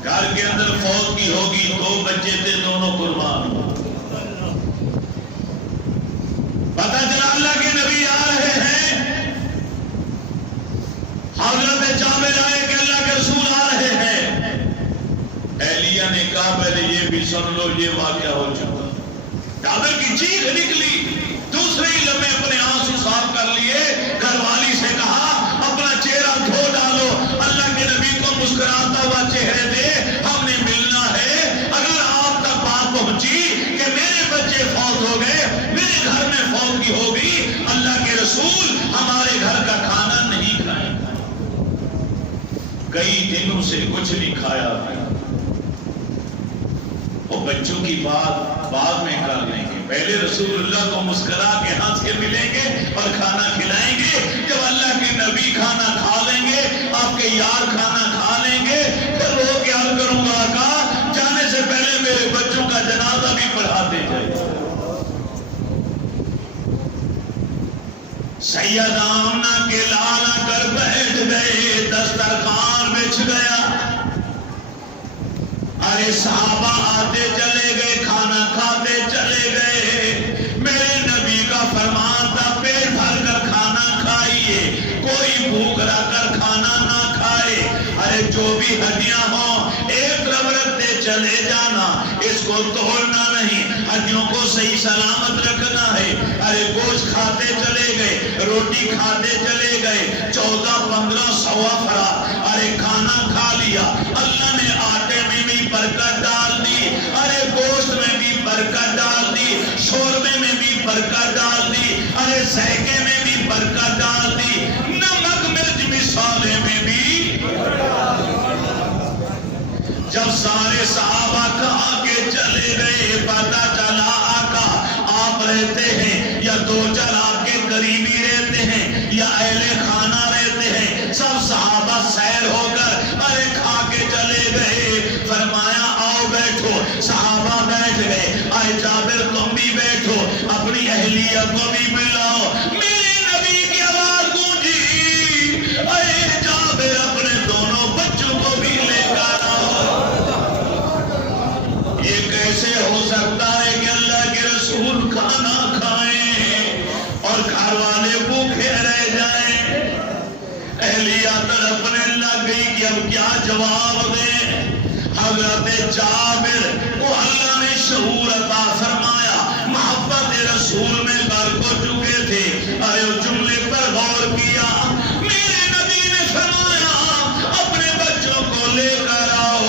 گھر کے اندر فوت کی ہوگی، دو بچے تھے دونوں قربان۔ پتہ چلا اللہ کے نبی آ رہے ہیں، حضرت جابر آئے کہ اللہ کے رسول آ رہے ہیں، اہلیہ نے کہا پہلے یہ بھی سن لو یہ واقعہ ہو چکا۔ جابر کی چیخ نکلی، دوسرے ہی لمحے اپنے آنسو صاف کر لیے، گھر والی سے کہا اپنا چہرہ دھو ڈالو، اللہ کے نبی کو مسکراتا ہوا چہرے دے، ہم نے ملنا ہے، اگر آپ تک بات پہنچی کہ میرے بچے فوت ہو گئے، میرے گھر میں فوت کی ہوگی، اللہ کے رسول ہمارے گھر کا کھانا نہیں کھائیں، کئی دنوں سے کچھ نہیں کھایا، وہ بچوں کی بات بعد میں کر لیں گے، پہلے رسول اللہ کو مسکرا کے ہنس کے ملیں گے اور کھانا کھلائیں گے، جب اللہ کے نبی کھانا کھا لیں گے، آپ کے یار کھانا کھا لیں گے، پھر رو کے عرض کروں گا آقا جانے سے پہلے میرے بچوں کا جنازہ بھی پڑھاتے جائے۔ سید آمنہ کے لال آ کر بیٹھ گئے، دسترخوان بچھ گیا، ارے صحابہ آتے چلے گئے، کھانا کھاتے چلے گئے، میرے نبی کا فرمان تھا پیٹ بھر کر کھانا کھائیے، کوئی بھوک رکھ کر کھانا نہ کھائے، ارے جو بھی ہڈیاں ہوں ایک طرف رکھتے چلے جانا، اس کو توڑنا نہیں، ہڈیوں کو صحیح سلامت رکھنا ہے. ارے گوشت کھاتے چلے گئے, روٹی کھاتے چلے گئے, 14-15-100 افراد ارے کھانا کھا لیا. اللہ نے آٹے میں بھی برکت ڈال دی, ارے گوشت میں بھی برکت ڈال دی, شوربے میں بھی برکت ڈال دی, ارے ذائقے میں بھی برکت ڈال دی, نمک مرچ مصالحے میں بھی. جب سارے صحابہ کھا کے چلے گئے, پتہ چلا آقا آپ رہتے ہیں یا 2-4 آپ کے قریبی رہتے ہیں یا اہل خانہ رہتے ہیں. سب صحابہ سیر ہو کر ارے کھا کے چلے گئے. فرمایا آؤ بیٹھو. صحابہ بیٹھ گئے. آئے جابر تم بھی بیٹھو, اپنی اہلیہ کو بھی بلاؤ. میرے نبی کی آواز گونجی, اے جابر اپنے دونوں بچوں کو بھی لے کر آؤ. یہ کیسے ہو سکتا ہے کہ اللہ کے رسول کھانا کھائیں اور گھر والے بھوکے رہ جائیں؟ اہلیہ تڑپنے لگ گئی کہ اب کیا جواب دیں. حضرت جابر کو اللہ نے شعور عطا فرمایا, محبت رسول میں غرق ہو چکے تھے. ارے اس جملے پر غور کیا. میرے نبی نے فرمایا اپنے بچوں کو لے کر آؤ.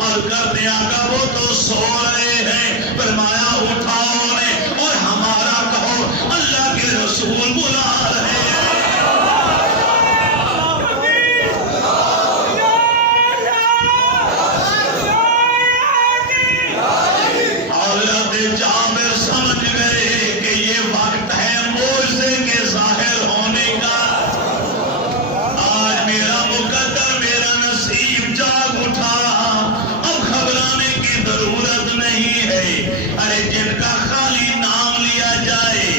اور کر دیا کہ وہ تو سو رہے ہیں. فرمایا اٹھاؤ نے اور ہمارا کہو, اللہ کے رسول بلا رہے ہیں. جابر سمجھ گئے کہ یہ وقت ہے معجزے کے ظاہر ہونے کا. آج میرا مقدر, میرا نصیب جاگ اٹھا. اب گھبرانے کی ضرورت نہیں ہے. ارے جن کا خالی نام لیا جائے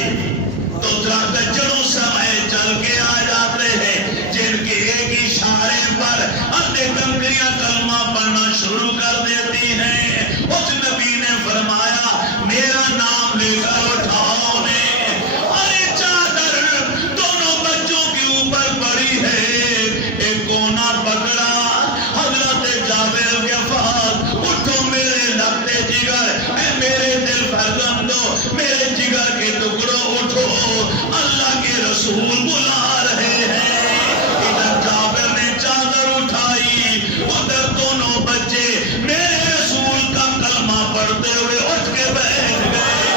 تو درجنوں سمے چل کے آ جاتے ہیں, جن کے ایک اشارے پر ادھے کنکریاں کلمہ پڑھنا شروع کر دیتی ہیں. اس نبی نے فرمایا میرا نام لے کر اٹھاؤ نے. ارے چادر دونوں بچوں کے اوپر پڑی ہے, ایک کونا پکڑا. حضرت جابر کے پاس اٹھو میرے لگتے جگر, اے میرے دل فرزندو, میرے جگر کے ٹکڑوں اٹھو, اللہ کے رسول بلا رہے ہیں. ادھر جابر نے چادر اٹھائی, ادھر دونوں بچے میرے رسول کا کلمہ پڑھتے ہوئے اٹھ کے بیٹھ گئے.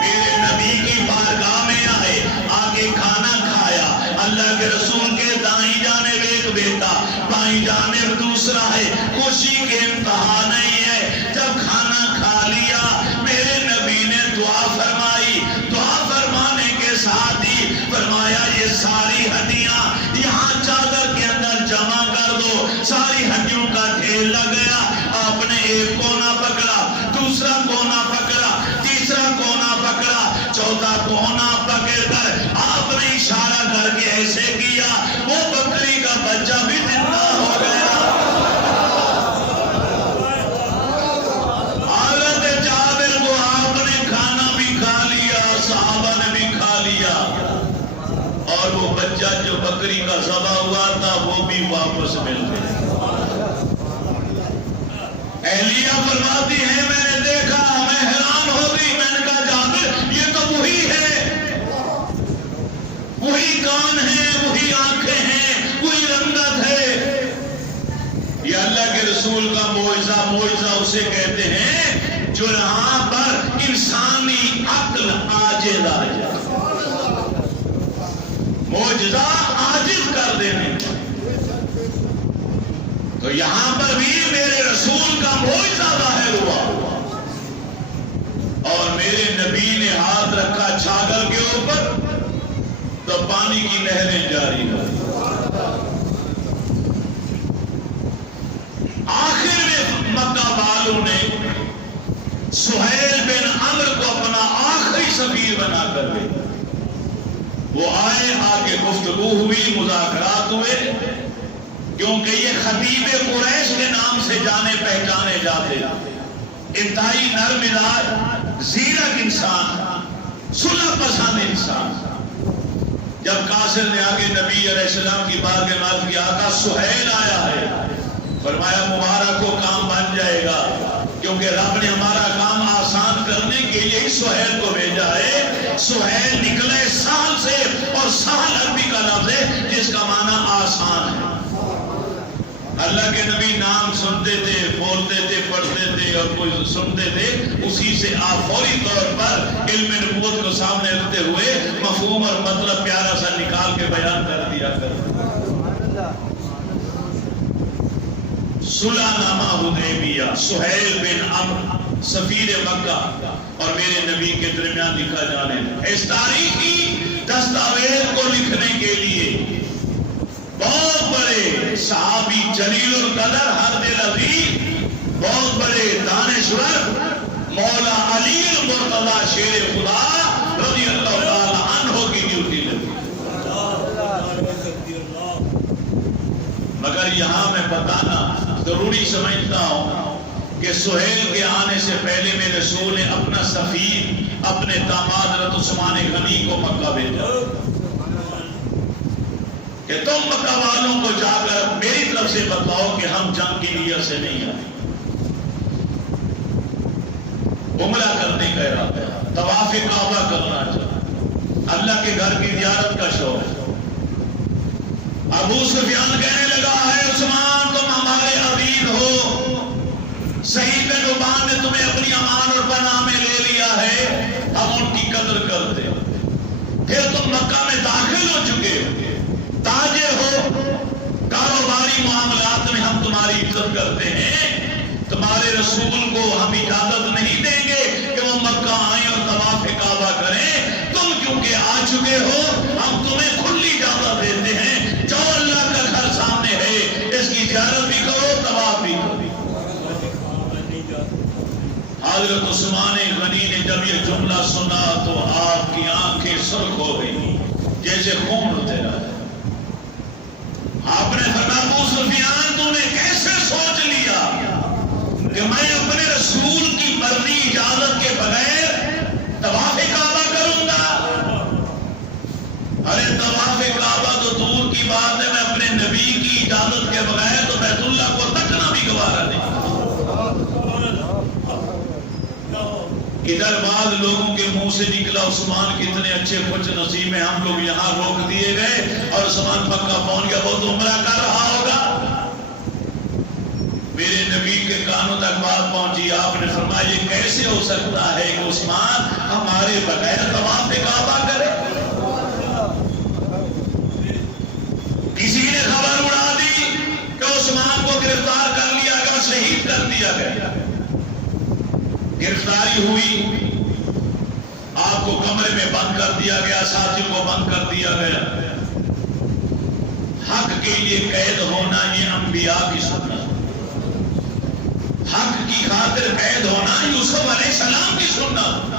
میرے نبی کی بارگاہ میں آئے, آگے کھانا کھایا. اللہ کے رسول کے دائیں جانب ایک بیٹا, بائیں جانب دوسرا ہے. خوشی کے انتہا نہیں ہے. جب کھانا کھا لیا میرے نبی نے دعا فرمائی. دعا فرمانے کے ساتھ ہی فرمایا یہ ساری ہڈیاں یہاں چادر کے اندر جمع کر دو. ساری ہڈیوں کا ڈھیر لگ گیا. آپ نے ایک کونا پکڑا, دوسرا کونا پکڑا, تیسرا کونا پکڑا, چوتھا کونا پکڑ کر آپ نے اشارہ کر کے ایسے کیا, وہ بکری کا بچہ بھی زندہ ہو گیا. حضرت جابر کو آپ نے کھانا بھی کھا لیا, صحابہ نے بھی کھا لیا, اور وہ بچہ جو بکری کا ذبح ہوا تھا وہ بھی واپس مل گیا. اہلیہ فرماتی ہے میں نے دیکھا, میں حیران ہو گئی. میں نے کہا جابر یہ تو وہی ہے, وہی کان ہے, وہی آنکھیں ہیں, وہی رنگت ہے. یہ اللہ کے رسول کا معجزہ. معجزہ اسے کہتے ہیں جو یہاں پر انسانی عقل عاجز آ جائے. معجزہ عاجز کر دینے. تو یہاں پر بھی میرے رسول کا معجزہ ظاہر ہوا, اور میرے نبی نے ہاتھ رکھا چھاگل کے اوپر تو پانی کی نہریں جاری ہوئی. آخر میں مکہ والوں نے سہیل بن عمرو کو اپنا آخری سفیر بنا کر دیا. وہ آئے, آ کے گفتگو ہوئی, مذاکرات ہوئے, کیونکہ یہ خطیب قریش کے نام سے جانے پہچانے جاتے. انتہائی نرم مزاج, زیرک انسان, صلح پسند انسان. جب قاصد نے آگے نبی علیہ السلام کی بات کے بعد کیا, آقا سہیل آیا ہے. فرمایا مبارک کو کام بن جائے گا. کیونکہ رب نے ہمارا کام آسان کرنے کے لیے ہی سہیل کو بھیجا ہے. سہیل نکلے سہل سے، اور سہل عربی کا لفظ ہے جس کا معنی آسان ہے. اللہ کے نبی نام سنتے تھے، بولتے تھے، پڑھتے تھے اور کوئی سنتے تھے، اسی سے آپ فوری طور پر علم نبوت کو سامنے رکھتے ہوئے مفہوم اور مطلب پیارا سا نکال کے بیان کر دیا کرتے. صلح نامہ حدیبیہ، سہیل بن عمرو سفیر مکہ اور میرے نبی کے درمیان لکھا جانے لگا. اس تاریخی دستاویز کو لکھنے کے لیے بہت بڑے صحابی جلیل القدر حد العظیم، بہت بڑے دانشور مولا علی المرتضی شیر خدا رضی اللہ تعالی عنہ کی ڈیوٹی لگی. مگر یہاں میں بتانا ضروری سمجھتا ہوں کہ سہیل کے آنے سے پہلے میرے رسول نے اپنا سفیر اپنے داماد حضرت عثمان غنی کو مکہ بھیجا کہ تم مکہ والوں کو جا کر میری طرف سے بتاؤ کہ ہم جنگ کی نیت سے نہیں آئے، عمرہ کرنے کا ارادہ ہے، طواف کعبہ کرنا چاہتا، اللہ کے گھر کی زیارت کا شوق ہے. ابو سفیان کہنے لگا ہے عثمان تم ہمارے عبید ہو، صحیح پہ زبان نے تمہیں اپنی امان اور پناہ میں لے لیا ہے، ہم ان کی قدر کرتے. پھر تم مکہ میں داخل ہو چکے ہو، تاجر ہو، کاروباری معاملات میں ہم تمہاری عزت کرتے ہیں، تمہارے رسول کو ہم اجازت نہیں دیں گے کہ وہ مکہ آئیں اور طواف کعبہ کریں. تم کیونکہ آ چکے ہو ہم تمہیں کھلی اجازت دیتے ہیں، جو اللہ کا گھر سامنے ہے اس کی زیارت بھی کرو، طواف بھی کرو. حضرت عثمان غنی نے جب یہ جملہ سنا تو آپ کی آنکھیں سرخ ہو گئی جیسے خون اترا ہے. آپ نے فرمایا ابو سفیان تو نے کیسے سوچ لیا کہ میں اپنے رسول کی مرضی اجازت کے بغیر طواف کعبہ کروں گا؟ ارے طواف کعبہ تو دور کی بات ہے، میں اپنے نبی کی اجازت کے بغیر تو بیت اللہ کو تکنا بھی گوارا نہیں. ادھر بعض لوگوں کے منہ سے نکلا عثمان کتنے اچھے خوش نصیب ہیں، ہم لوگ یہاں روک دیے گئے اور عثمان مکہ پہنچ گیا، وہ تو عمرہ کر رہا ہوگا. میرے نبی کے کانوں تک بات پہنچی، آپ نے فرمایا یہ کیسے ہو سکتا ہے کہ عثمان ہمارے بغیر طواف کعبہ کرے؟ کسی نے خبر اڑا دی کہ عثمان کو گرفتار کر لیا گیا، شہید کر دیا گیا. گرفتاری ہوئی، آپ کو کمرے میں بند کر دیا گیا، ساتھیوں کو بند کر دیا گیا. حق کے لیے قید ہونا یہ انبیاء کی سنت، حق کی خاطر قید ہونا یوسف علیہ السلام کی سنت.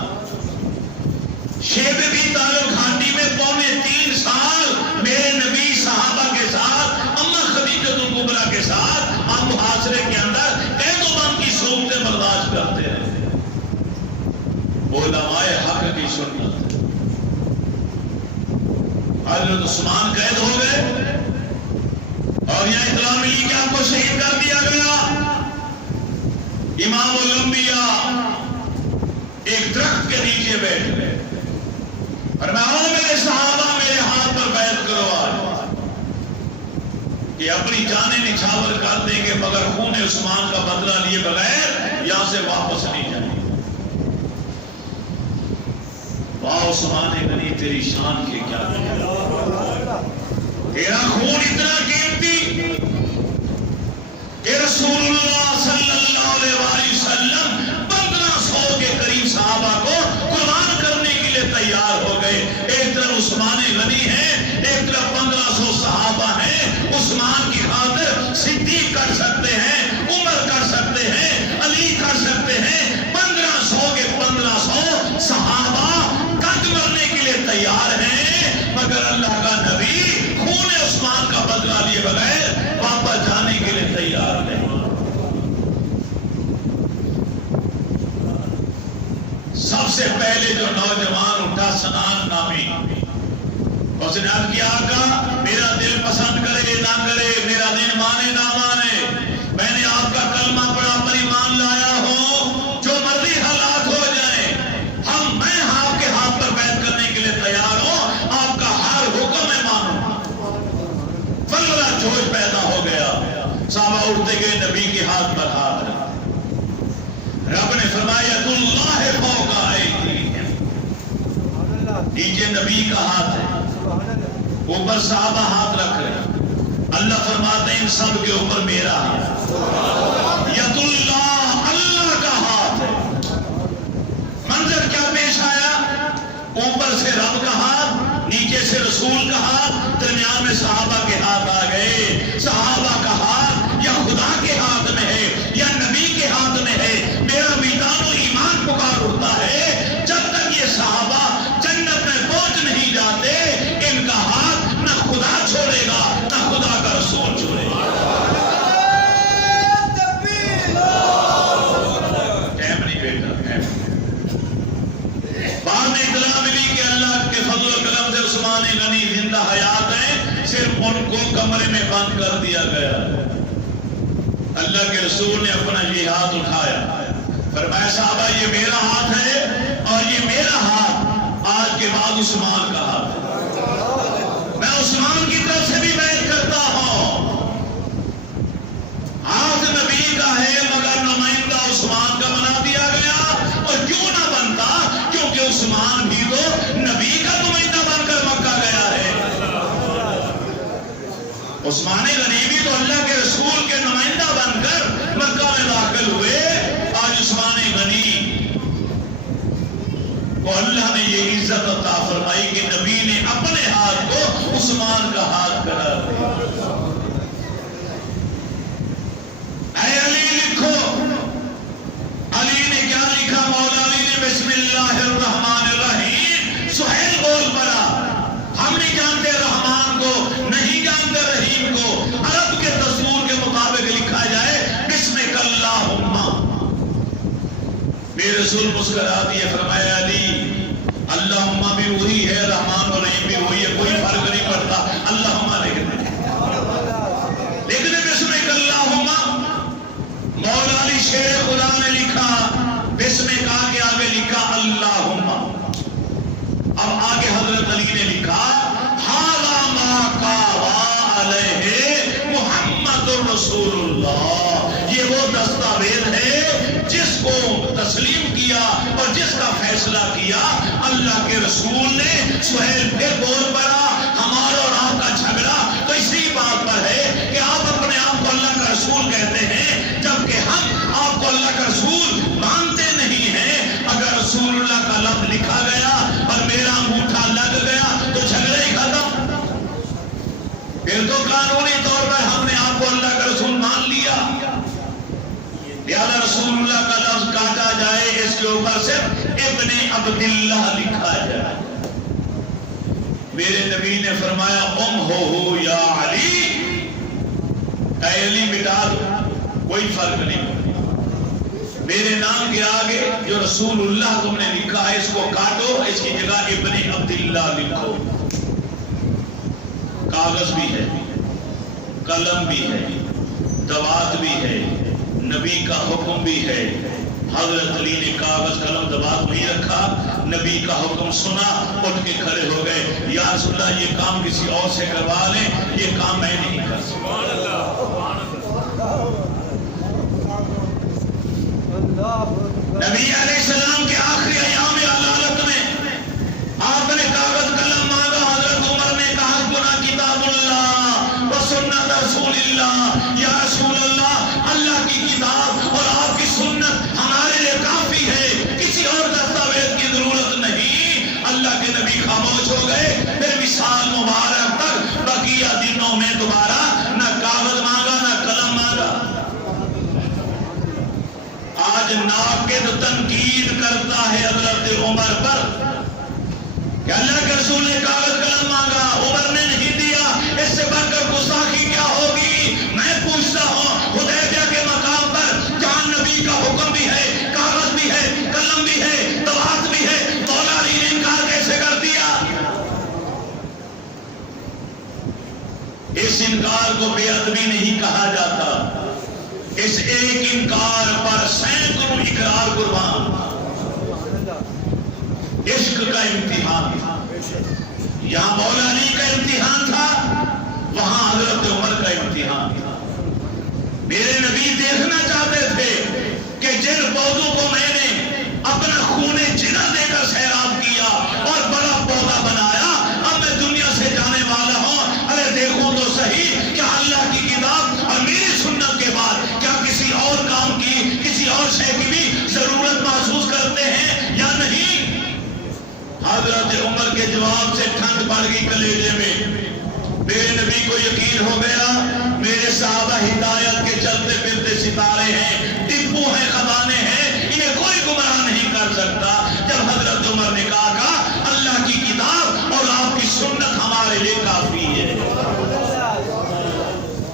شیب بھی طالب خانڈی میں 3.25 سال میرے نبی صحابہ کے ساتھ، اما خدیجہ الکبریٰ کے ساتھ آپ محاصرے کے اندر قید و بند کی صورتیں برداشت کرتے ہیں. علماء حق کی سنت. حضرت عثمان قید ہو گئے اور یہاں اطلاع ملی کہ آپ کو شہید کر دیا گیا. امام الانبیاء ایک درخت کے نیچے بیٹھ گئے اور میں آؤ میرے صحابہ میرے ہاتھ پر بیعت کرو آج کہ اپنی جانیں نچھاور کر دیں گے مگر خون عثمان کا بدلہ لیے بغیر یہاں سے واپس نہیں جائیں گے. واہ عثمان غنی تیری شان کے کیا تیرا خون اتنا قیمتی کہ رسول اللہ صلی اللہ علیہ وسلم 1500 کے قریب صحابہ کو قربان کرنے کے لیے تیار ہو گئے. ایک طرف عثمان غنی ہے، ایک طرف 1500 صحابہ ہیں. عثمان کی خاطر صدیق کر سکتے ہیں، عمر کر سکتے ہیں، علی کر سکتے ہیں. 1500 کے 1500 صحابہ مرنے کے لیے تیار ہیں، مگر اللہ کا نبی خون عثمان کا بدلہ لیے بغیر واپس جانے کے لیے تیار نہیں. سب سے پہلے جو نوجوان اٹھا سنان نامی، اس نے عرض کیا آقا میرا دل پسند کرے نہ کرے، میرا دل مانے نہ مانے، میں نے آپ کا کلمہ پڑھا پر ایمان لایا ہوں، نیچے نبی کا ہاتھ ہے، اوپر صحابہ ہاتھ رکھ رہے ہیں۔ اللہ فرماتے ہیں ان سب کے اوپر میرا ہاتھ، ید اللہ، اللہ کا ہاتھ ہے۔ منظر کیا پیش آیا؟ اوپر سے رب کا ہاتھ، نیچے سے رسول کا ہاتھ، درمیان میں صحابہ کے ہاتھ آ گئے۔ صحابہ کا ہاتھ یا خدا کے ہاتھ میں ہے یا نبی کے ہاتھ میں ہے۔ میرا میدان و ایمان پکار اٹھتا ہے، جب تک یہ صحابہ جنت میں پہنچ نہیں جاتے ان کا ہاتھ نہ خدا چھوڑے گا نہ خدا کا رسول چھوڑے گا۔ ٹائم نہیں بیٹا، بعد میں اطلاع ملی کہ اللہ کے فضل و کرم سے عثمان غنی زندہ حیات ہیں، صرف ان کو کمرے میں بند کر دیا گیا۔ اللہ کے رسول نے اپنا یہ ہاتھ اٹھایا، فرمایا صحابہ یہ میرا ہاتھ ہے اور یہ میرا ہاتھ آج کے بعد عثمان کا ہاتھ ہے۔ میں عثمان کی طرف سے بھی بیعت کرتا ہوں۔ ہاتھ نبی کا ہے مگر نمائندہ عثمان کا بنا دیا گیا، اور کیوں نہ بنتا؟ کیونکہ عثمان بھی تو نبی کا نمائندہ بن کر مکہ گیا ہے۔ عثمان غنی بھی تو اللہ کے رسول کے نمائندہ بن کر مکہ میں داخل ہوئے۔ آج عثمان غنی کو اللہ نے یہ عزت عطا فرمائی کہ نبی نے اپنے ہاتھ کو عثمان کا ہاتھ قرار دیا۔ اے علی لکھو، علی نے کیا لکھا؟ مولا علی نے بسم اللہ الرحمن الرحیم۔ سہیل بول پڑا، ہم نہیں جانتے رحمان کو، نہیں جانتے رحیم کو، عرب کے دستور کے مطابق لکھا جائے بسمک اللہم۔ میرے رسول مسکرا دیے، فرمایا علی اللہم بھی وہی ہے، رحمان اور رحیم بھی وہی ہے، کوئی فرق نہیں پڑتا، اللہم لکھنے بسمک اللہم۔ مولا علی شیر خدا نے لکھا بسمک، آگے آگے لکھا اللہم۔ اب آگے حضرت علی نے لکھا حالا ما قاوا علیہ محمد رسول اللہ۔ یہ وہ دستاویز ہے جس کو تسلیم کیا اور جس کا فیصلہ کیا اللہ کے رسول نے۔ سہیل پھر بول پڑا، ہمارا اور آپ کا جھگڑا تو اسی بات پر ہے کہ آپ اپنے آپ کو اللہ کا رسول کہتے ہیں، جبکہ ہم آپ کو اللہ کا رسول مانتے نہیں ہیں۔ اگر رسول اللہ کا لفظ لکھا گیا اور میرا انگوٹھا لگ گیا تو جھگڑے ہی ختم، پھر تو قانونی طور پر ہم نے آپ کو اللہ کا رسول مان لیا۔ لہذا رسول اللہ کا لفظ کاٹا جائے، اس کے اوپر صرف ابن عبداللہ لکھا جائے۔ میرے نبی نے فرمایا ہو یا علی، اے علی مٹا دو، کوئی فرق نہیں۔ میرے نام کے آگے جو رسول اللہ تم نے لکھا ہے اس کو کاٹو، اس کی جگہ ابن عبداللہ لکھو۔ کاغذ بھی ہے، قلم بھی ہے، دوات بھی ہے، نبی کا حکم بھی ہے۔ حضرت علی نے کاغذ قلم دوات نہیں رکھا، نبی کا حکم سنا، اٹھ کے کھڑے ہو گئے، یا رسول اللہ یہ کام کسی اور سے کروا لیں، یہ کام میں نہیں کر سکتا۔ نبی علیہ السلام کے آخری ایام علالت میں آپ نے کاغذ قلم مانگا۔ حضرت عمر نے کہا گنا کتاب اللہ و سنت رسول اللہ، یا رسول اللہ اللہ کی کتاب اور آپ کی سنت ہمارے لیے کافی ہے، کسی اور دستاویز کی ضرورت نہیں۔ اللہ کے نبی خاموش ہو گئے۔ پھر وصال مبارک تک بقیہ دنوں میں دوبارہ نہ کاغذ مانگا نہ قلم مانگا۔ آج ناقد تنقید کرتا ہے حضرت عمر پر کہ اللہ کے رسول نے کاغذ قلم مانگا، عمر نے نہیں دیا، اس سے بڑھ کر گستاخی کیا ہوگی؟ میں پوچھتا ہوں حدیبیہ کے مقام پر جہاں نبی کا حکم بھی ہے، کاغذ بھی ہے، قلم بھی ہے، دوات بھی ہے، مولا علی نے انکار کیسے کر دیا؟ اس انکار کو بے ادبی نہیں کہا جاتا، اس ایک انکار پر سینکڑوں اقرار قربان۔ عشق کا امتحان تھا، یہاں مولا علی کا امتحان تھا، وہاں حضرت عمر کا امتحان تھا۔ میرے نبی دیکھنا چاہتے تھے کہ جن پودوں کو میں نے اپنا خون جگر دے کر سیراب کیا اور بڑا پودا حضرت عمر کے جواب سے ٹھنڈ پڑ گئی کلیجے میں. میرے نبی کو یقین ہو گیا میرے صحابہ ہدایت کے چلتے پھرتے ستارے ہیں، ٹپو ہیں، خزانے ہیں، انہیں کوئی گمراہ نہیں کر سکتا. جب حضرت عمر نے کہا اللہ کی کتاب اور آپ کی سنت ہمارے لیے کافی ہے.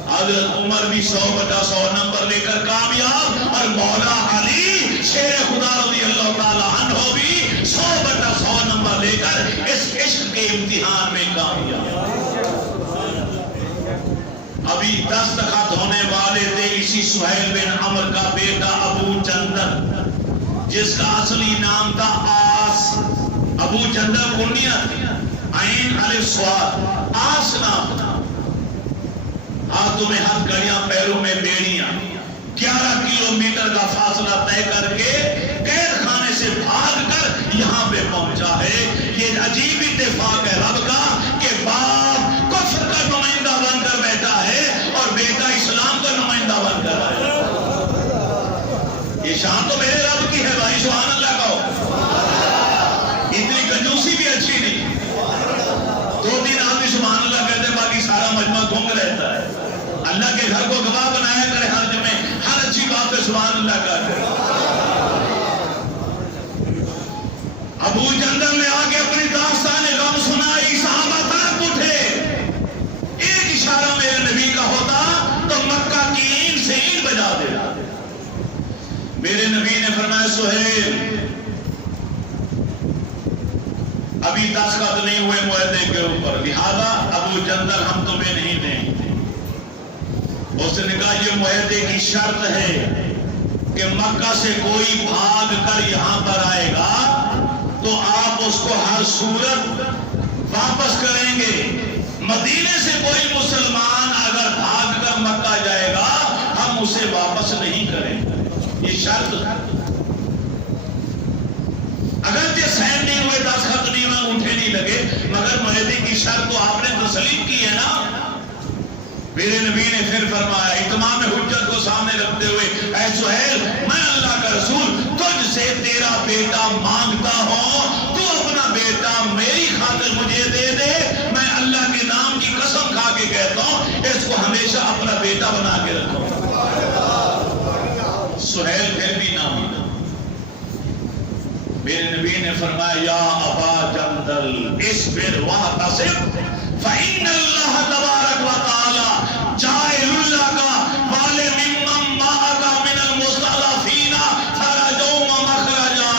حضرت عمر بھی 100/100 نمبر لے کر کامیاب، اور مولا علی شیر خدا رضی اللہ تعالی عنہ بھی 100/100 نمبر لے کر اس عشق کے امتحان میں کامیاب. ابھی دستخط ہونے والے تھے اسی سہیل بن عمر کا بیٹا ابو جندل، جس کا اصلی نام تھا آس. ابو جندل کنیت عین الف صاد، آس نام تھا. ہاتھوں میں ہتھ کڑیاں، پیروں میں بیڑیاں. 11 کلومیٹر کا فاصلہ طے کر کے قید خانے سے بھاگ کر یہاں پہ پہنچا ہے. یہ عجیب اتفاق ہے رب کا کہ باپ کفر کا نمائندہ بن کر بیٹھا ہے اور بیٹا اسلام کا نمائندہ بن کر آیا. یہ شان تو میرے رب کی ہے بھائی، سبحان اللہ کہو. اتنی کنجوسی بھی اچھی نہیں. 2-3 آدمی سبحان اللہ کہتے ہیں، باقی سارا مجمع گنگ رہتا ہے. اللہ کے گھر کو گواہ بنایا کرے ہر جمعے، ہر اچھی بات پہ سبحان اللہ کا کرے. ابو جندل نے آگے اپنی داستان غم سنائی، صحابہ تڑپ اٹھے. ایک اشارہ میرے نبی کا ہوتا تو مکہ کی اینٹ سے اینٹ بجا دیتا. میرے نبی نے فرمایا سہیل ابھی دستخط نہیں ہوئے معاہدے کے اوپر، لہذا ابو جندل ہم تمہیں نہیں دیں گے. اس نے کہا یہ معاہدے کی شرط ہے کہ مکہ سے کوئی بھاگ کر یہاں پر آئے گا تو آپ اس کو ہر صورت واپس کریں گے. مدینے سے کوئی مسلمان اگر بھاگ کر مکہ جائے گا ہم اسے واپس نہیں کریں گے. یہ شرط اگر یہ سین نہیں ہوئے، دستخط نہیں ہوئے، انٹھے نہیں لگے، مگر معاہدے کی شرط تو آپ نے تسلیم کی ہے نا. میرے نبی نے پھر فرمایا اتمام حجت کو سامنے رکھتے ہوئے، اے سہیل میں اللہ کا رسول تجھ سے تیرا بیٹا مانگتا ہوں، تو اپنا بیٹا میری خاطر مجھے دے دے. میں اللہ کے نام کی قسم کھا کے کہتا ہوں اس کو ہمیشہ اپنا بیٹا بنا کے رکھو. سہیل پھر بھی نہ مانا. میرے نبی نے فرمایا یا ابا جندل اصبر واحتسب فإن اللہ تبارک و تعالی جائل لک والے ممن معک من المستضعفین فرجا و مخرجا.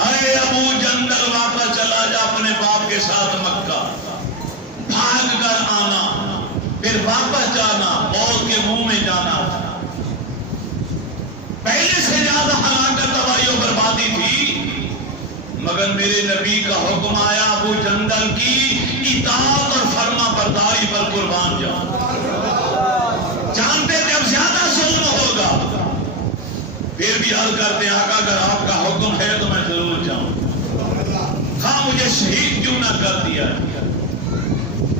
اے ابو جندل واپس چلا جا اپنے باپ کے ساتھ مکہ، بھاگ کر آنا، پھر واپس جانا، موت کے منہ میں جانا. پہلے سے زیادہ ہلاکت، تباہی و بربادی تھی، مگر میرے نبی کا حکم آیا ابو جندل کی اطاعت اور فرما برداری پر قربان جاؤ. جانتے تھے اب زیادہ ظلم ہوگا، پھر بھی عرض کرتے ہیں آقا اگر آپ کا حکم ہے تو میں ضرور جاؤں، خواہ مجھے شہید کیوں نہ کر دیا.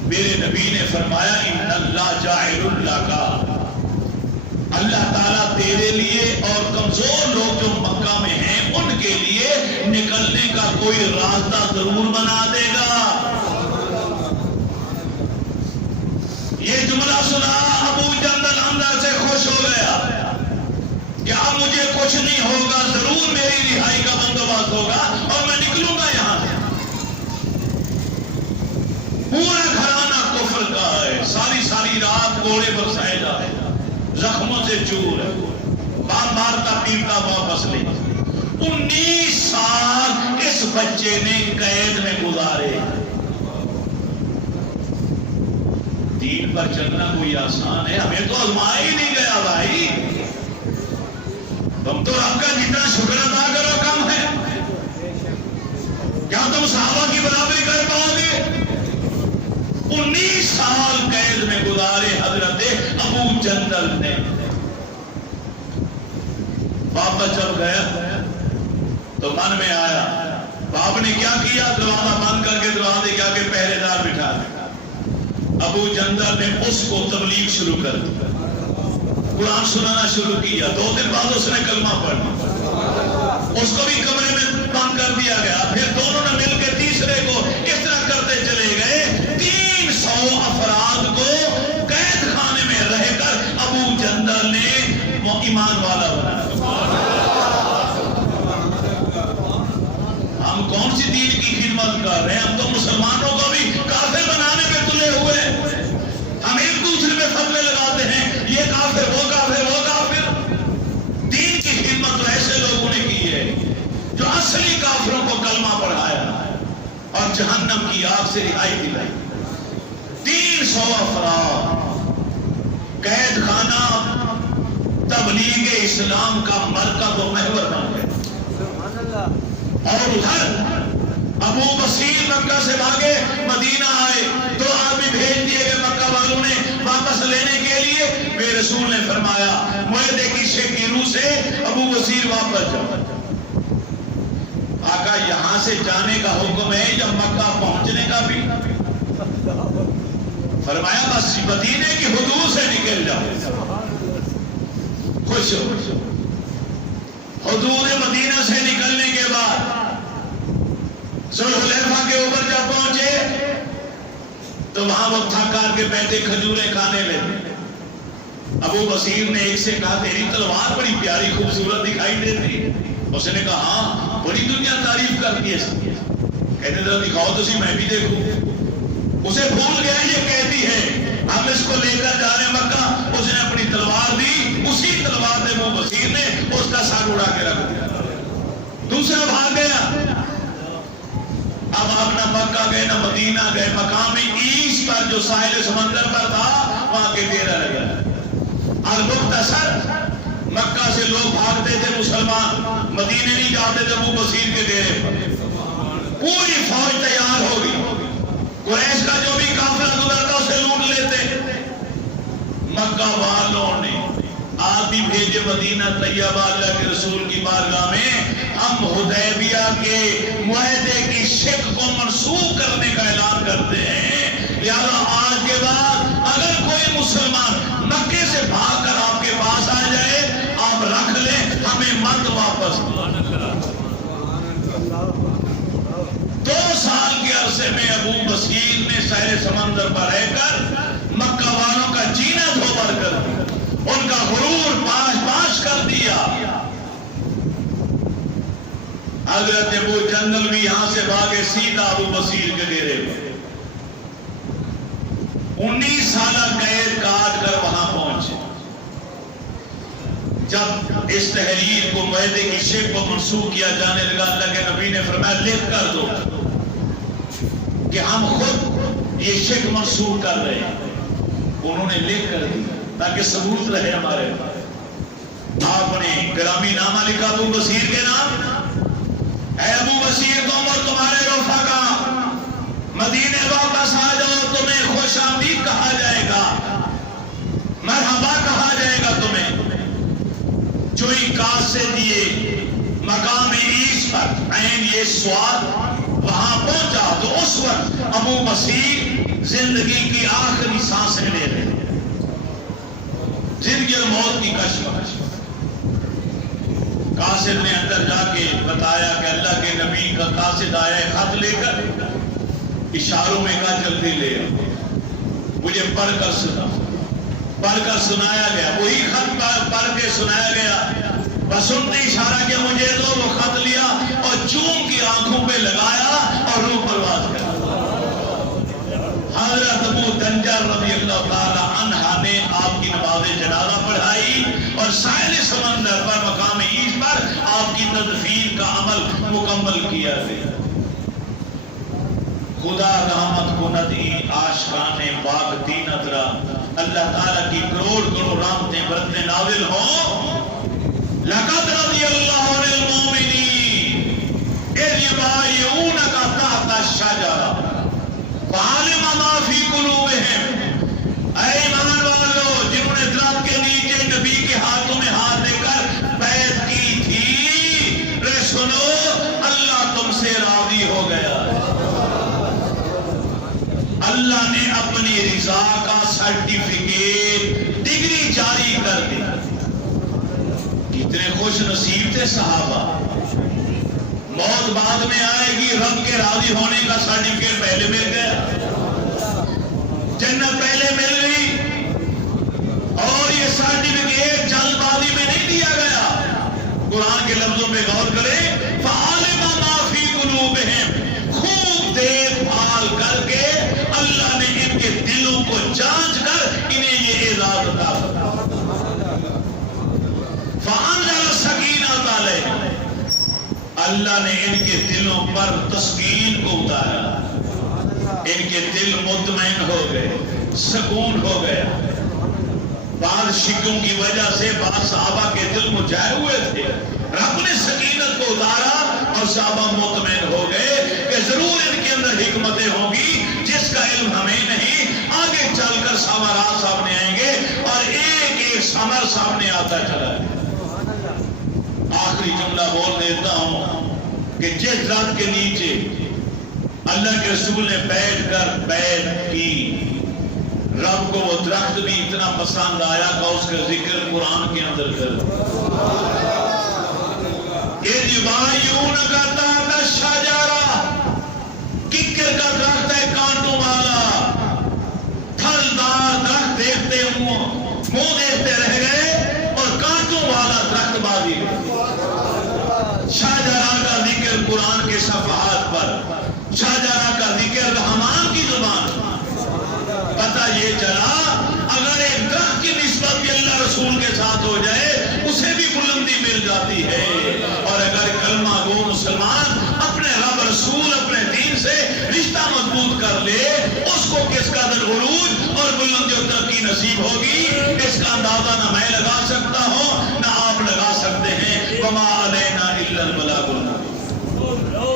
میرے نبی نے فرمایا ان اللہ جاعل لک، اللہ تعالیٰ تیرے لیے اور کمزور لوگ جو مکہ میں ہیں ان کے لیے نکلنے کا کوئی راستہ ضرور بنا دے گا. یہ جملہ سنا ابو جندل اندر سے خوش ہو گیا کہ اب مجھے کچھ نہیں ہوگا، ضرور میری رہائی کا بندوبست ہوگا اور میں نکلوں گا یہاں سے. پورا گھرانہ کفر کا ہے، ساری رات گھوڑے پر سائے جا رہے، زخموں سے چور ہے، بار مارتا پیٹتا واپس لے. 19 سال اس بچے نے قید میں گزارے. دین پر چلنا کوئی آسان ہے؟ ہمیں تو آزمایا ہی نہیں گیا بھائی. تم تو رب کا جتنا شکر ادا کرو کم ہے. کیا تم صحابہ کی برابری کر پاؤ گے؟ 19 سال قید میں گزارے حضرت ابو جندل نے. واپس جب گیا تو من میں آیا باپ نے کیا کیا، دروازہ بند کر کے دروازے کے آگے پہرے دار بٹھا دیا. ابو جندل نے اس کو تبلیغ شروع کر دی، قرآن سنانا شروع کیا. 2 دن بعد اس نے کلمہ پڑھا، اس کو بھی کمرے میں بند کر دیا گیا. پھر دونوں نے ہم کون سی دین کی خدمت کر رہے ہیں؟ ہم تو مسلمانوں کو بھی کافر بنانے پہ تلے ہوئے ہیں۔ ہم ایک دوسرے پہ فتوے لگاتے ہیں، یہ کافر، وہ کافر، وہ کافر۔ دین کی خدمت تو ایسے لوگوں نے کی ہے جو اصلی کافروں کو کلمہ پڑھایا اور جہنم کی آگ سے رہائی دلائی۔ 300 افراد قید خانہ تبلیغ اسلام کا مرکز و محور بن گئے۔ اور ادھر ابو بصیر مکہ سے بھاگے مدینہ آئے، 2 آدمی بھیج دیے گئے مکہ والوں نے واپس لینے کے لیے۔ میرے رسول نے فرمایا معاہدے کی شک کی روح سے ابو بصیر واپس جاؤ۔ آقا یہاں سے جانے کا حکم ہے یا مکہ پہنچنے کا بھی؟ فرمایا بس مدینے کی حدود سے نکل جاؤ۔ خوش ہو۔ حدود مدینہ سے نکلنے کے بعد ذوالحلیفہ کے اوپر جب پہنچے تو وہاں وہ تھک کر کے بیٹھے کھجوریں کھانے لگے۔ ابو بصیر نے ایک سے کہا تیری تلوار بڑی پیاری خوبصورت دکھائی دیتی۔ اس نے کہا ہاں بڑی دنیا تعریف کرتی ہے۔ کہتے ذرا دکھاؤ تو سی میں بھی دیکھوں۔ اسے بھول گیا یہ کہتی ہے ہم اس کو لے کر جا رہے ہیں مکہ۔ اس نے اپنی تلوار دی، اسی تلوار سے ابو بصیر نے اس کا سر اڑا کے رکھ دیا۔ دوسرا بھاگ گیا۔ اب آپ نہ مکہ گئے نہ مدینہ گئے، مقام عیس پر جو ساحل سمندر پر تھا وہاں کے ڈیرا لگا۔ المختصر مکہ سے لوگ بھاگتے تھے مسلمان، مدینے نہیں جاتے تھے ابو بصیر کے ڈیرے پر۔ پوری فوج تیار ہو گئی، قریش کا جو بھی قافلہ گزرتا اسے لوٹ لیتے۔ مکہ والوں نے آدمی بھیجے مدینہ طیبہ اللہ کے رسول کی بارگاہ میں، ہم حدیبیہ کے معاہدے کی شک کو منسوخ کرنے کا اعلان کرتے ہیں، لہذا آج کے بعد اگر کوئی مسلمان مکے سے بھاگ کر آپ کے پاس آ جائے آپ رکھ لیں، ہمیں مت واپس دیں۔ 2 سال کے عرصے میں ابو بصیر نے ساحل سمندر پر رہ کر مکہ والوں کا جینا دھوبر کر دیا، ان کا غرور پاش پاش کر دیا۔ حضرت ابو جندل بھی یہاں سے بھاگے سیدھا ابو بصیر کے ڈیرے پر۔ 19 سالہ قید کاٹ کر وہاں پہنچے۔ جب اس تحریر کو معاہدے کی شک کو منسوخ کیا جانے لگا، اللہ کے نبی نے فرمایا لکھ کر دو کہ ہم خود یہ شک منسوخ کر رہے ہیں۔ انہوں نے لکھ کر دی تاکہ ثبوت رہے ہمارے پاس۔ آپ نے گرامی نامہ لکھا ابو بصیر کے نام، اے ابو بصیر تم اور تمہارے رفقا مدینے واپس آ جاؤ، تمہیں خوش آمدید کہا جائے گا، مرحبا کہا جائے گا تمہیں۔ جو کاس سے دیے مقام عیس پر عین یہ سواد وہاں پہنچا تو اس وقت ابو بصیر زندگی کی آخری سانسیں لے رہے ہیں، زندگی اور موت کی کشمکش۔ قاصد نے اندر جا کے بتایا کہ اللہ کے نبی کا قاصد آیا ہے خط لے کر، اشاروں میں کہا جلدی لے مجھے پڑھ کر سنا۔ پڑھ کر سنایا گیا، وہی خط پڑھ کے سنایا گیا، بس سنتے اشارہ کیا مجھے دو، وہ خط لیا اور چوم کی آنکھوں پہ لگایا اور روح پرواز کر۔ حضرت ابو دنجر رضی اللہ تعالی عنہ نے آپ کی نماز جنازہ پڑھائی اور ساحل سمندر پر مقام عیس پر آپ کی تدفین کا عمل مکمل کیا گیا۔ خدا رحمت کند این عاشقان باغ دینت را، اللہ تعالیٰ کی کروڑ کروڑ رحمتیں برتنے نازل ہوں۔ لقد رضی اللہ عن المؤمنین اذ یبایعونک تحت الشجرہ فعلم ما فی قلوبہم، اے ایمان والو جنہوں نے درخت کے نیچے نبی کے ہاتھوں میں ہاتھ دے کر بیعت کی تھی، رے سنو اللہ تم سے راضی ہو گیا، اللہ نے اپنی رضا کا سرٹیفکیٹ ڈگری جاری کر دی۔ کتنے خوش نصیب تھے صحابہ، موت بعد میں آئے گی، رب کے راضی ہونے کا سرٹیفکیٹ پہلے مل گیا، جنت پہلے مل گئی، اور یہ سرٹیفکیٹ جلد بازی میں نہیں دیا گیا۔ قرآن کے لفظوں پہ غور کریں، فَعَلِمَ مَا فِي قُلُوبِهِمْ پر تسکین کو اتارا، ان کے دل مطمئن ہو گئے، سکون ہو گیا۔ بعض شکوں کی وجہ سے بعض صحابہ کے دل مجھائے ہوئے تھے، رب نے سکینت کو اتارا اور صحابہ مطمئن ہو گئے کہ ضرور ان کے اندر حکمتیں ہوں گی جس کا علم ہمیں نہیں۔ آگے چل کر ثمرات سامنے آئیں گے اور ایک ایک ثمر سامنے آتا چلا ہے۔ آخری جملہ بول دیتا ہوں کہ جس درخت کے نیچے اللہ کے رسول نے بیٹھ کر بیعت کی، رب کو وہ درخت بھی اتنا پسند آیا کہ اس کا ذکر قرآن کے اندر کر ککر کا درخت ہے، کانٹوں والا پھلدار درخت، دیکھتے منہ دیکھتے رہ گئے اور کانٹوں والا درخت باقی شاہجہاں کا ذکر قرآن کے صفحات پر، شاہجہاں کا ذکر رحمان کی زبان۔ پتہ یہ چلا اگر ایک درخت کی نسبت بھی اللہ رسول کے ساتھ ہو جائے اسے بھی بلندی مل جاتی ہے، اور اگر کلمہ گو مسلمان اپنے رب رسول اپنے دین سے رشتہ مضبوط کر لے، اس کو کس قدر عروج اور بلندی و ترقی نصیب ہوگی، اس کا اندازہ نہ میں لگا سکتا ہوں نہ آپ لگا سکتے ہیں۔ وما علینا الا البلاغ المبین۔